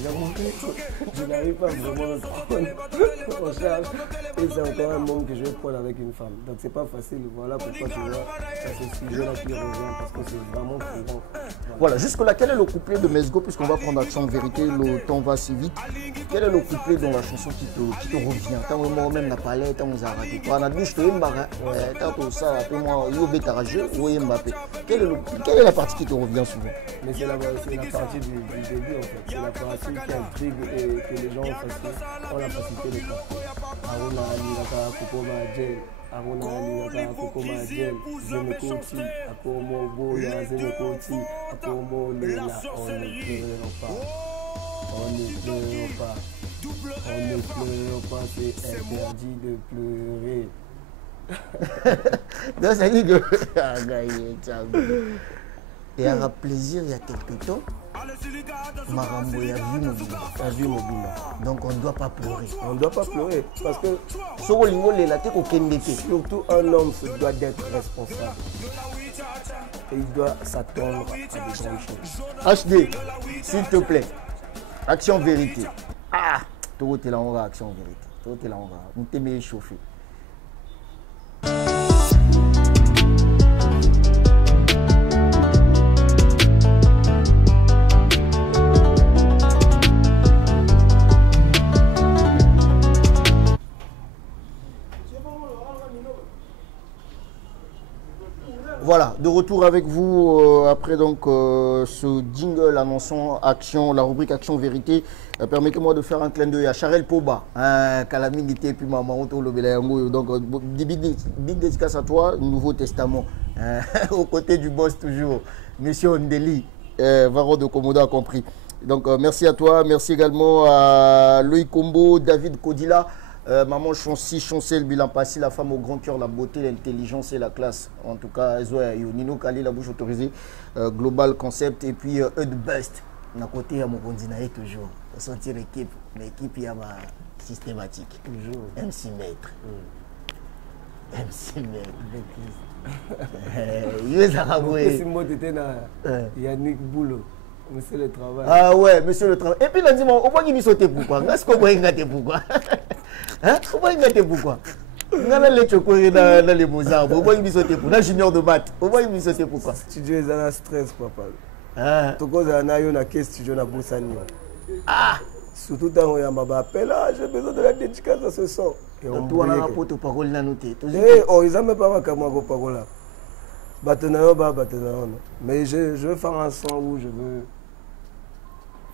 n'arrive pas vraiment à prendre en charge. Et c'est encore un monde que je vais prendre avec une femme. Donc c'est pas facile. Voilà pourquoi tu vois, c'est ce sujet-là qui revient parce que c'est vraiment fréquent. Voilà, jusque-là, quel est le couplet de Mesgo, puisqu'on va prendre action vérité, le temps va si vite. Quel est le couplet dans la chanson qui te revient? Tant que moi même la palette, tant que vous arrêtez. Toi, on a dit, je te aime, tant que ça, appelle-moi, Yobé Tarajeu ou Mbappé. Quelle est la partie qui te revient souvent? Mais c'est la partie du début en fait. C'est la partie qui intrigue et que les gens ont la facilité de capter. Aruna Niraka Kokoma Djel, Aruna Niraka Kokoma Djel, Zemekoti, Akomo Boya, Zemekoti, Akomo Lela, on ne pleure pas. On ne pleure pas. On ne pleure pas, c'est interdit de pleurer. Donc ça dit que et à un plaisir il y a quelques temps Marambo a vu Mobimba. Donc on ne doit pas pleurer. On ne doit pas pleurer parce que surtout un homme se doit d'être responsable et il doit s'attendre à de grandes choses. HD, s'il te plaît, action vérité. Ah, tout est là on va action vérité. Tout est là on va. Nous t'aimer chauffer. Voilà, de retour avec vous après donc ce jingle annonçant action, la rubrique action vérité. Permettez-moi de faire un clin d'œil à Charel Poba, Calamité puis maman donc big dédicace à toi, Nouveau Testament, aux côtés du boss toujours, Monsieur Ondeli, Varro de Komodo a compris. Donc merci à toi, merci également à Loïc Combo, David Kodila. Maman Chancy, Chancel, Bilan Passy, la femme au grand cœur, la beauté, l'intelligence et la classe. En tout cas, Nino Kali, la bouche autorisée, Global Concept et puis Eud Best. On a côté à mon continent toujours. Pour sentir l'équipe, mais l'équipe il y a ma systématique. Toujours. MC Maître. MC Maître. Yannick Boulot. Monsieur le travail. Ah ouais, monsieur le travail. Et puis, il a dit, au moins, il me sautait pourquoi? Est-ce qu'on va y gâter pourquoi? Hein? On va y gâter pourquoi? On a les chocolats dans les Mozart. Au moins, il me sautait pourquoi? Là, junior de maths. Au moins, il me sautait pourquoi? Studio est dans le stress, papa. Ah. Tu causes un aïe, on a qu'est-ce studio na Boussani. Ah. Surtout quand on y a ma appel, j'ai besoin de la dédicace à ce son. Et on doit la rapporter aux paroles là noté. Eh, oh, ils n'ont même pas ma caméra aux paroles là. Mais je veux faire un son où je veux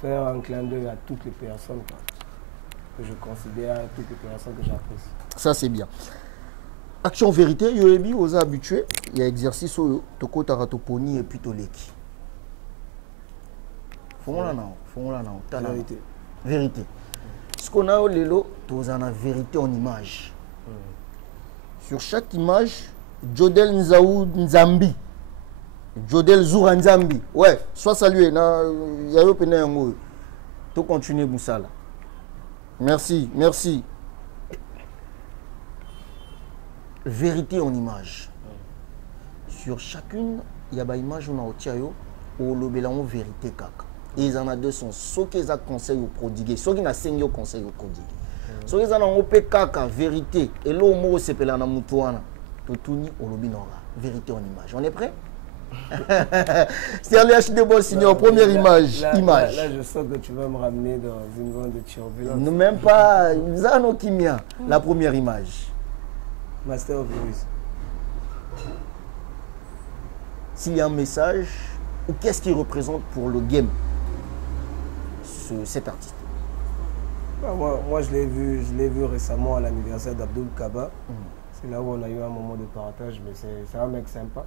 faire un clin d'œil à toutes les personnes que je considère, à toutes les personnes que j'apprécie. Ça c'est bien. Action vérité, Yoebi, aux habitués, il y a exercice au Toko Taratoponi et puis Toleki. Vérité. Vérité. Ce qu'on a au Lelo, tu as la vérité en image. Sur chaque image, Jodel Nzaou Nzambi. Jodel Zoura Nzambi. Ouais, sois salué. Il y a eu un mot. Tu continues Moussala. Merci, merci. Vérité en image. Sur chacune, il y a une image où on a au lobélan vérité kaka. Et ils en ont deux sons. Ceux qui ont conseil au prodiguer, ceux qui ont 5 conseil au prodiguer. Ceux qui ont kaka vérité. Et là, au mot, c'est pelana mutuana. Totuni au lobinora. Vérité en image. On est prêt? C'est le HD Boss Senior, première image. Là, je sens que tu vas me ramener dans une grande turbulence. Non, même pas. Zano Kimia, la première image. Master of Voice. S'il y a un message, ou qu'est-ce qu'il représente pour le game, cet artiste? Moi, je l'ai vu récemment à l'anniversaire d'Abdul Kaba. C'est là où on a eu un moment de partage, mais c'est un mec sympa.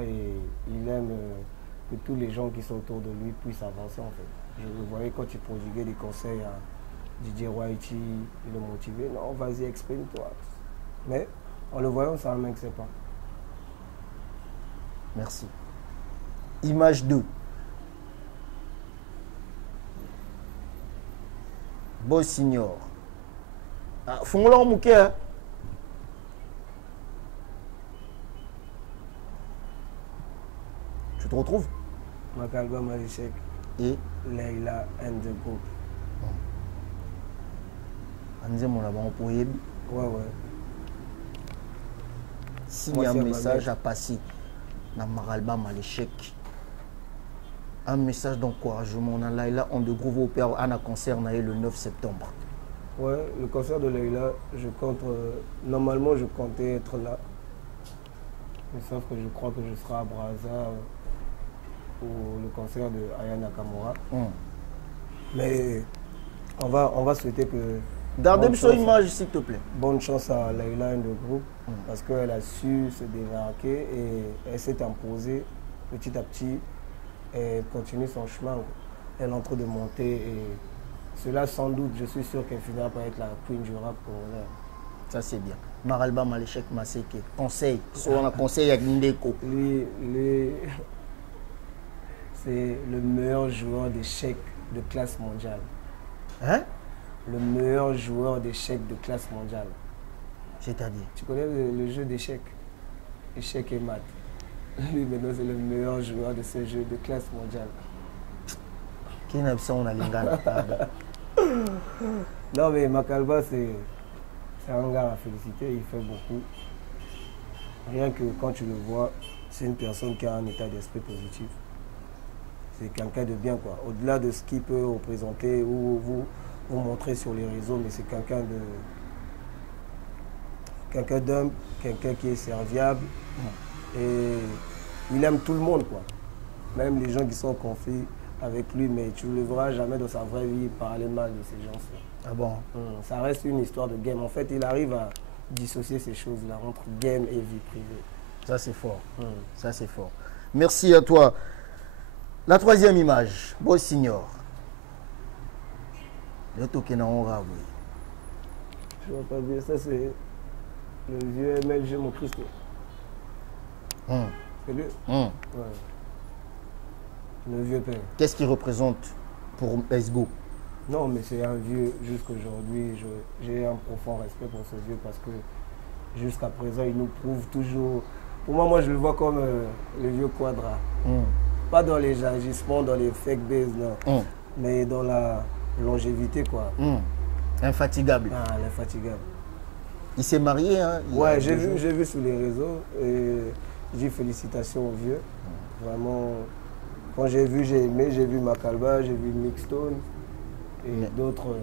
Et il aime que tous les gens qui sont autour de lui puissent avancer en fait. Je le voyais quand il prodiguait des conseils à DJ Waichi, il le motivait. Non, vas-y, exprime-toi. Mais en le voyant, c'est un mec sympa. Merci. Image 2. Boss Senior. Fongolo Mouké. Tu te retrouves? Makalba Marichek. et Leila and the group. Anze mon avant pour Yebi. Ouais, ouais. S'il y a un message à passer dans mon album à l'échec, un message d'encouragement dans Leila on de groupe au père à un concert le 9 septembre. Ouais, le concert de Leila, je compte. Normalement, je comptais être là. Mais sauf que je crois que je serai à Brazza pour le concert de Aya Nakamura. Mais on va souhaiter que. Gardez une image s'il te plaît. Bonne chance à Leila et le groupe parce qu'elle a su se démarquer et elle s'est imposée petit à petit. Elle continue son chemin. Elle est en train de monter et cela sans doute, je suis sûr qu'elle finira par être la queen du rap congolais. Ça c'est bien. Maralba Maléchek Maseke. Conseil. Soit on a conseil avec Ndeko. Lui c'est le meilleur joueur d'échecs de classe mondiale. Hein? Le meilleur joueur d'échecs de classe mondiale. C'est-à-dire? Tu connais le jeu d'échecs? Échecs et maths. Lui maintenant c'est le meilleur joueur de ce jeu de classe mondiale. Qui n'a pas on a l'ingana? Non mais Makalba c'est un gars à féliciter, il fait beaucoup. Rien que quand tu le vois, c'est une personne qui a un état d'esprit positif. C'est quelqu'un de bien quoi. Au-delà de ce qu'il peut représenter ou vous montrer sur les réseaux, mais c'est quelqu'un d'humble, quelqu'un qui est serviable. Et il aime tout le monde quoi. Même les gens qui sont en conflit avec lui, mais tu ne le verras jamais dans sa vraie vie parler mal de ces gens-là. Ah bon? Ça reste une histoire de game. En fait, il arrive à dissocier ces choses-là entre game et vie privée. Ça c'est fort. Ça c'est fort. Merci à toi. La troisième image, Boy Signor. Le token en rab. Je vois pas bien, ça c'est le vieux MLG mon Christ. C'est lui? Ouais. Le vieux père. Qu'est-ce qu'il représente pour Esgo? Non, mais c'est un vieux, jusqu'aujourd'hui, j'ai un profond respect pour ce vieux parce que jusqu'à présent, il nous prouve toujours. Pour moi, je le vois comme le vieux Quadra. Pas dans les agissements, dans les fake bases, non. Mais dans la longévité, quoi. Infatigable. Ah, l'infatigable. Il s'est marié, hein? Ouais, j'ai vu sur les réseaux et je dis félicitations au vieux. Vraiment, quand j'ai vu, j'ai aimé, j'ai vu Makalba, j'ai vu Mixstone et d'autres.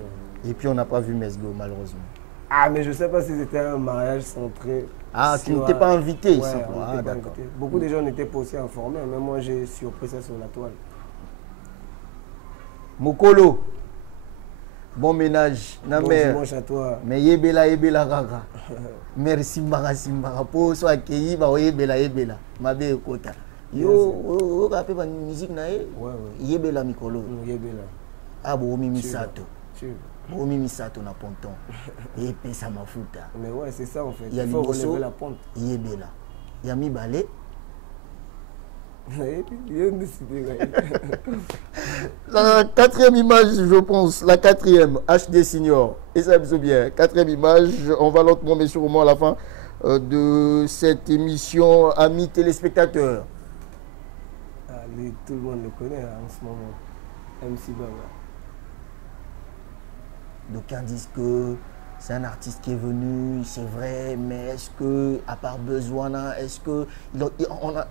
Et puis on n'a pas vu Mesgo, malheureusement. Ah, mais je ne sais pas si c'était un mariage centré. Ah, tu n'étais pas invité ici. Ah, d'accord. Beaucoup de gens n'étaient pas aussi informés, mais moi j'ai surpris ça sur la toile. Mokolo, bon ménage. Bon dimanche à toi. Mais yebela gaga. Merci Mbara. Pour soit accueilli, yebela. Mabe ekota. Yo, rappelez la musique nae. Yebela Mikolo. Yebela. Ah, bon, Misato. Bon, Misato na ponton. Et puis ça m'a foutu. Mais ouais, c'est ça en fait. Il faut relever la pente. Yebela. Yami balé. La quatrième image, je pense, la quatrième, HD Senior. Et ça me bien. Quatrième image, on va lentement mais sûrement à la fin de cette émission, amis téléspectateurs. Tout le monde le connaît en ce moment. MC Baba. D'aucuns disent que c'est un artiste qui est venu, c'est vrai, mais est-ce que, à part besoin, est-ce que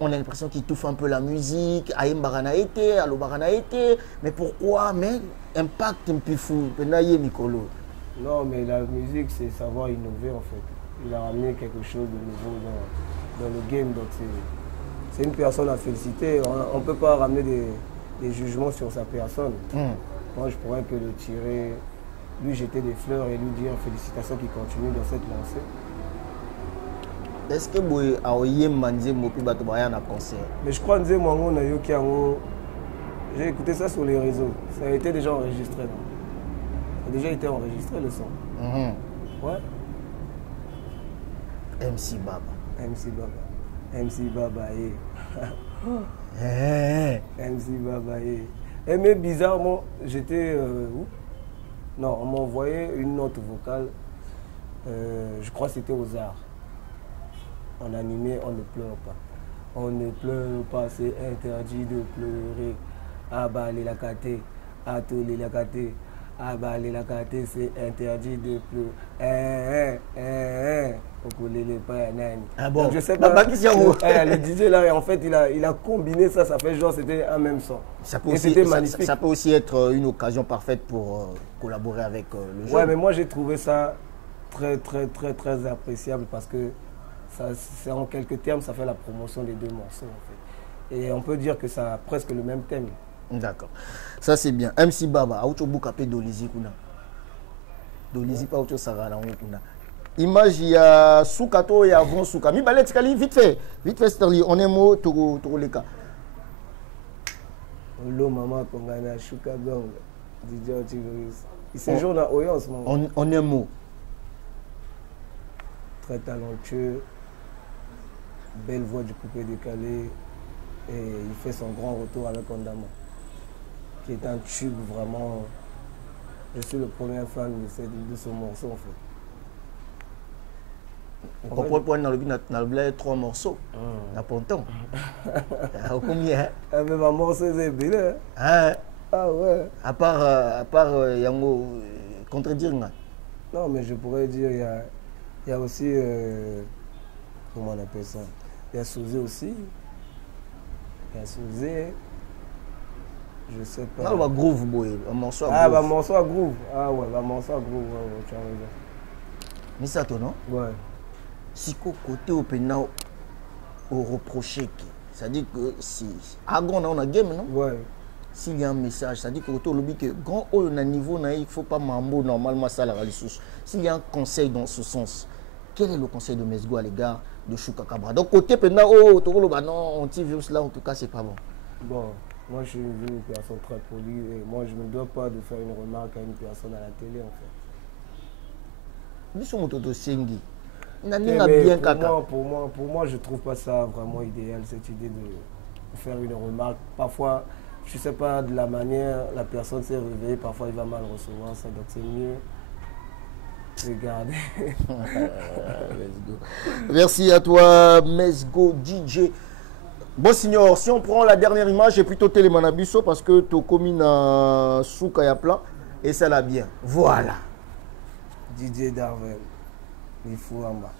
on a l'impression qu'il touffe un peu la musique, Aïm Barana été, Allo Barana été, mais pourquoi? Mais impact un peu fou, Mikolo. Non, mais la musique, c'est savoir innover en fait. Il a ramené quelque chose de nouveau dans le game, donc c'est une personne à féliciter. On ne peut pas ramener des jugements sur sa personne. Moi, je pourrais que le tirer, lui jeter des fleurs et lui dire félicitations qu'il continue dans cette lancée. Est-ce que vous avez un concert? Mais je crois que j'ai écouté ça sur les réseaux. Ça a été déjà enregistré. Ça a déjà été enregistré le son. Ouais. MC Baba. MC Baba, MC Baba, mais bizarrement, j'étais où? Non, on m'a envoyé une note vocale. Je crois que c'était aux Arts. En animé, on ne pleure pas. On ne pleure pas, c'est interdit de pleurer. Ah bah les lakaté, à tous les lakaté. Ah bah les lakaté, c'est interdit de plus. Pour les pas nani. Ah bon. Donc, je sais pas. Le DJ là, en fait, il a combiné ça, ça fait genre c'était un même son. C'était magnifique. Ça peut aussi être une occasion parfaite pour collaborer avec le jeu. Ouais, mais moi j'ai trouvé ça très appréciable parce que c'est en quelques termes, ça fait la promotion des deux morceaux en fait. Et on peut dire que ça a presque le même thème. D'accord. Ça c'est bien. MC Baba, auto boucapé Dolizi kuna. Dolizi pas auto sarana kuna. Image il y a Soukato et avant Souka. Mi ballet skali vite fait Sterling, on est mot to les cas. Lo maman kongana Shuka Gong. DJ Tigoris. Il séjourne à Oyo en ce moment. On est mot. Très talentueux, belle voix du coupé décalé et il fait son grand retour avec Ondama qui est un tube vraiment. Je suis le premier fan de ce morceau en fait. On comprend pas dans le bled 3 morceaux. À Ponton. Combien? Mais ma morceau c'est bien. Ah ouais. À part Yango contredire. Non mais je pourrais dire il y a aussi comment on appelle ça? Il y a Souzé aussi. Il y a Souzé. Je sais pas. Non, groove boy, un morceau à groove. Ah bah morceau à groove. Ah ouais, bah morceau à groove, ouais, tu as raison. Mais ça toi non? Ouais. Si côté au pénal au reproché, c'est-à-dire que si Agon on a game non? Ouais. S'il y a un message, c'est-à-dire que au lobby que grand haut on a niveau il faut pas mambo normalement ça la ressource. S'il y a un conseil dans ce sens, quel est le conseil de Mesgo à l'égard de Chouka Cabra? Donc côté pénal non, antivirus là en tout cas c'est pas bon. Bon. Moi, je suis une personne très polie et moi, je ne me dois pas de faire une remarque à une personne à la télé, en fait. Pour moi, je ne trouve pas ça vraiment idéal, cette idée de faire une remarque. Parfois, je ne sais pas de la manière la personne s'est réveillée, parfois il va mal recevoir ça, donc c'est mieux de garder. Let's go. Merci à toi, Mesgo DJ. Bon, signor, si on prend la dernière image, j'ai plutôt Télémanabiso parce que tu commis dans Souka ya plan et ça l'a bien. Voilà. DJ Darvel, il faut en bas.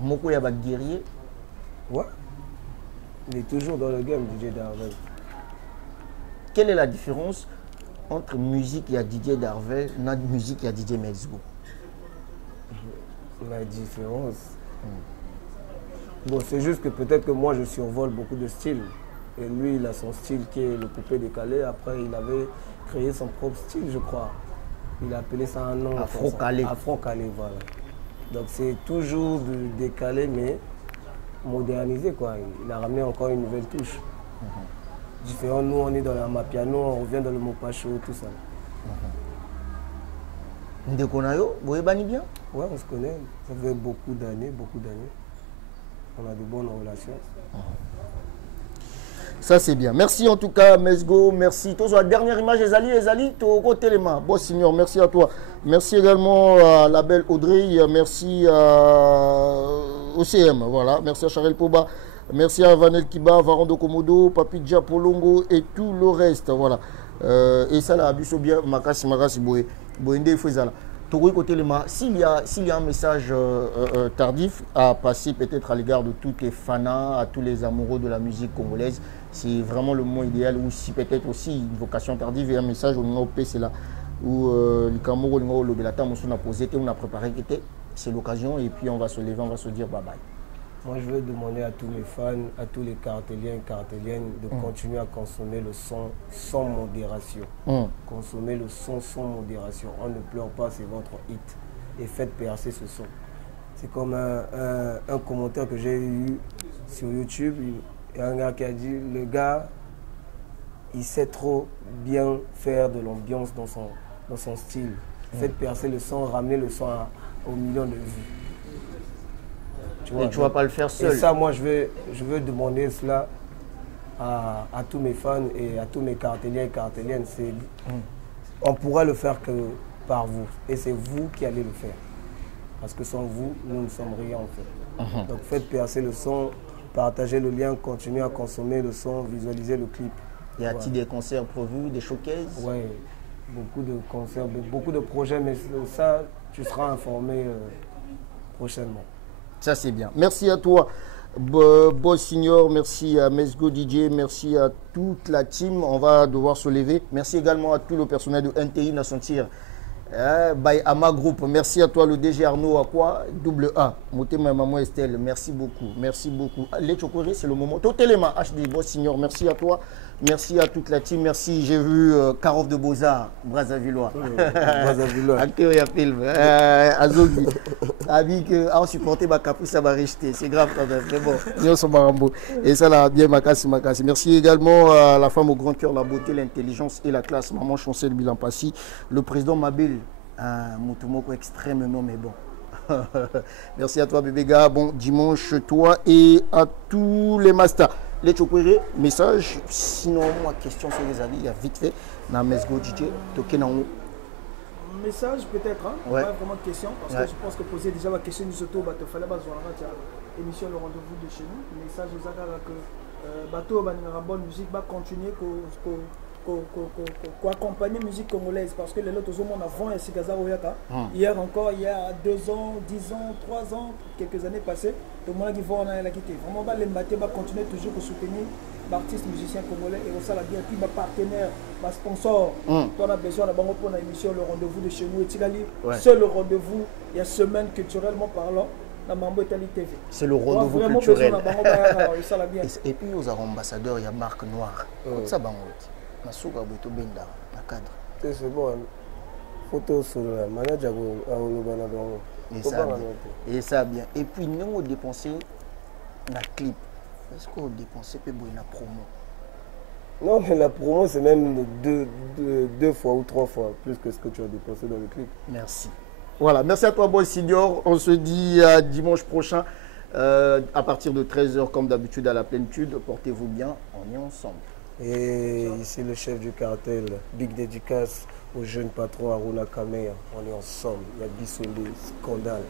Moko Yaba guerrier. Ouais. Il est toujours dans le game, DJ Darvel. Quelle est la différence entre musique et DJ Darvel et musique et DJ Mesgo? La différence. Bon, c'est juste que peut-être que moi je survole beaucoup de styles. Et lui, il a son style qui est le coupé décalé. Après, il avait créé son propre style, je crois. Il a appelé ça un nom. Afro-calé. Afro-calé, voilà. Donc c'est toujours du décalé, mais modernisé, quoi. Il a ramené encore une nouvelle touche. Différent, nous, on est dans la mapiano, on revient dans le mopacho, tout ça. Ndekonayo, vous voyez bien? Ouais, on se connaît. Ça fait beaucoup d'années. On a de bonnes relations. Ça, c'est bien. Merci en tout cas, Mesgo. Merci. Toi, la dernière image, Ezali, tu au côté les mains. Bon, signor, merci à toi. Merci également à la belle Audrey. Merci à OCM. Voilà. Merci à Charel Poba. Merci à Vanel Kiba, Varando Komodo, Papi Diapolongo et tout le reste. Voilà. Et ça, là, Abisso bien, Makasi, Boé. Boende Fouezala. S'il y a un message tardif à passer peut-être à l'égard de tous les fans, à tous les amoureux de la musique congolaise, c'est vraiment le mot idéal. Ou si peut-être aussi une vocation tardive et un message au niveau c'est là où le Cameroun, le Belata, on a posé, on a préparé, c'est l'occasion et puis on va se lever, on va se dire bye bye. Moi, je veux demander à tous mes fans, à tous les cartéliens et cartéliennes de continuer à consommer le son sans modération. Consommer le son sans modération. On ne pleure pas, c'est votre hit. Et faites percer ce son. C'est comme un commentaire que j'ai eu sur YouTube. Il y a un gars qui a dit, le gars, il sait trop bien faire de l'ambiance dans son style. Faites percer le son, ramenez le son aux millions de vues. Et tu ne vas pas le faire seul. Et ça, moi, je veux demander cela à tous mes fans et à tous mes cartéliens et cartéliennes. On pourra le faire que par vous. Et c'est vous qui allez le faire. Parce que sans vous, nous ne sommes rien en fait. Donc faites percer le son partager le lien, continuer à consommer le son, visualiser le clip. Y a-t-il des concerts prévus, des showcases? Oui, beaucoup de concerts, beaucoup de projets, mais ça, tu seras informé prochainement. Ça, c'est bien. Merci à toi, Boss Signor. Merci à Mesgo DJ. Merci à toute la team. On va devoir se lever. Merci également à tout le personnel de NTI Nationtir. By Ama Group. Merci à toi, le DG Arnaud. À quoi? Double A. Motema Maman Estelle. Merci beaucoup. Merci beaucoup. Les Chokori, c'est le moment. Totalement HD, Boss Signor. Merci à toi. Merci à toute la team. Merci. J'ai vu Karov de Beaux-Arts, Brazzavillois. Brazzavillois. Acteur et film. Azogi. Avec on supportait ma caprice, ça va rejeter. C'est grave quand même. C'est bon. Nous sommes Marambo. Et ça l'a bien Makassi. Merci également à la femme au grand cœur, la beauté, l'intelligence et la classe. Maman Chancel Bilampassi. Le président Mabel. Un Moutoumoko extrêmement mais bon. Merci à toi bébé gars, bon dimanche toi et à tous les masters. Les Chopéré, message, sinon moi question sur les avis, il y a vite fait, dans Mesgo DJ, toqué dans haut. Message peut-être, hein? Ouais. Pas vraiment de question, parce que je pense que poser déjà la question du soto, il fallait pas émission le rendez-vous de chez nous. Message aux agars que bateau va bonne musique, va continuer accompagner la musique congolaise parce que les autres hommes avant hier encore il y a 2 ans, 10 ans, 3 ans, quelques années passées, tout le monde qui va en aller la quitter. Vraiment les matés va continuer toujours à soutenir l'artiste musicien congolais et ça la bien puis ma partenaire, ma sponsor. On a besoin de pour l'émission le rendez-vous de chez nous et Tigali. C'est le rendez-vous, il y a semaine culturellement parlant. C'est le rendez-vous culturel. Et puis aux ambassadeurs, il y a Marc Noir. Ça va c'est bon. Photo sur la manager et ça bien. Et puis nous on dépensé la clip. Est-ce qu'on dépensé peu la promo? Non, mais la promo c'est même deux fois ou 3 fois plus que ce que tu as dépensé dans le clip. Merci. Voilà, merci à toi Boss Signor. On se dit à dimanche prochain à partir de 13h comme d'habitude à la plénitude. Portez-vous bien, on est ensemble. Et ici le chef du cartel, big dédicace au jeune patron Aruna Kameya. On est ensemble, il y a Bissoli, scandale.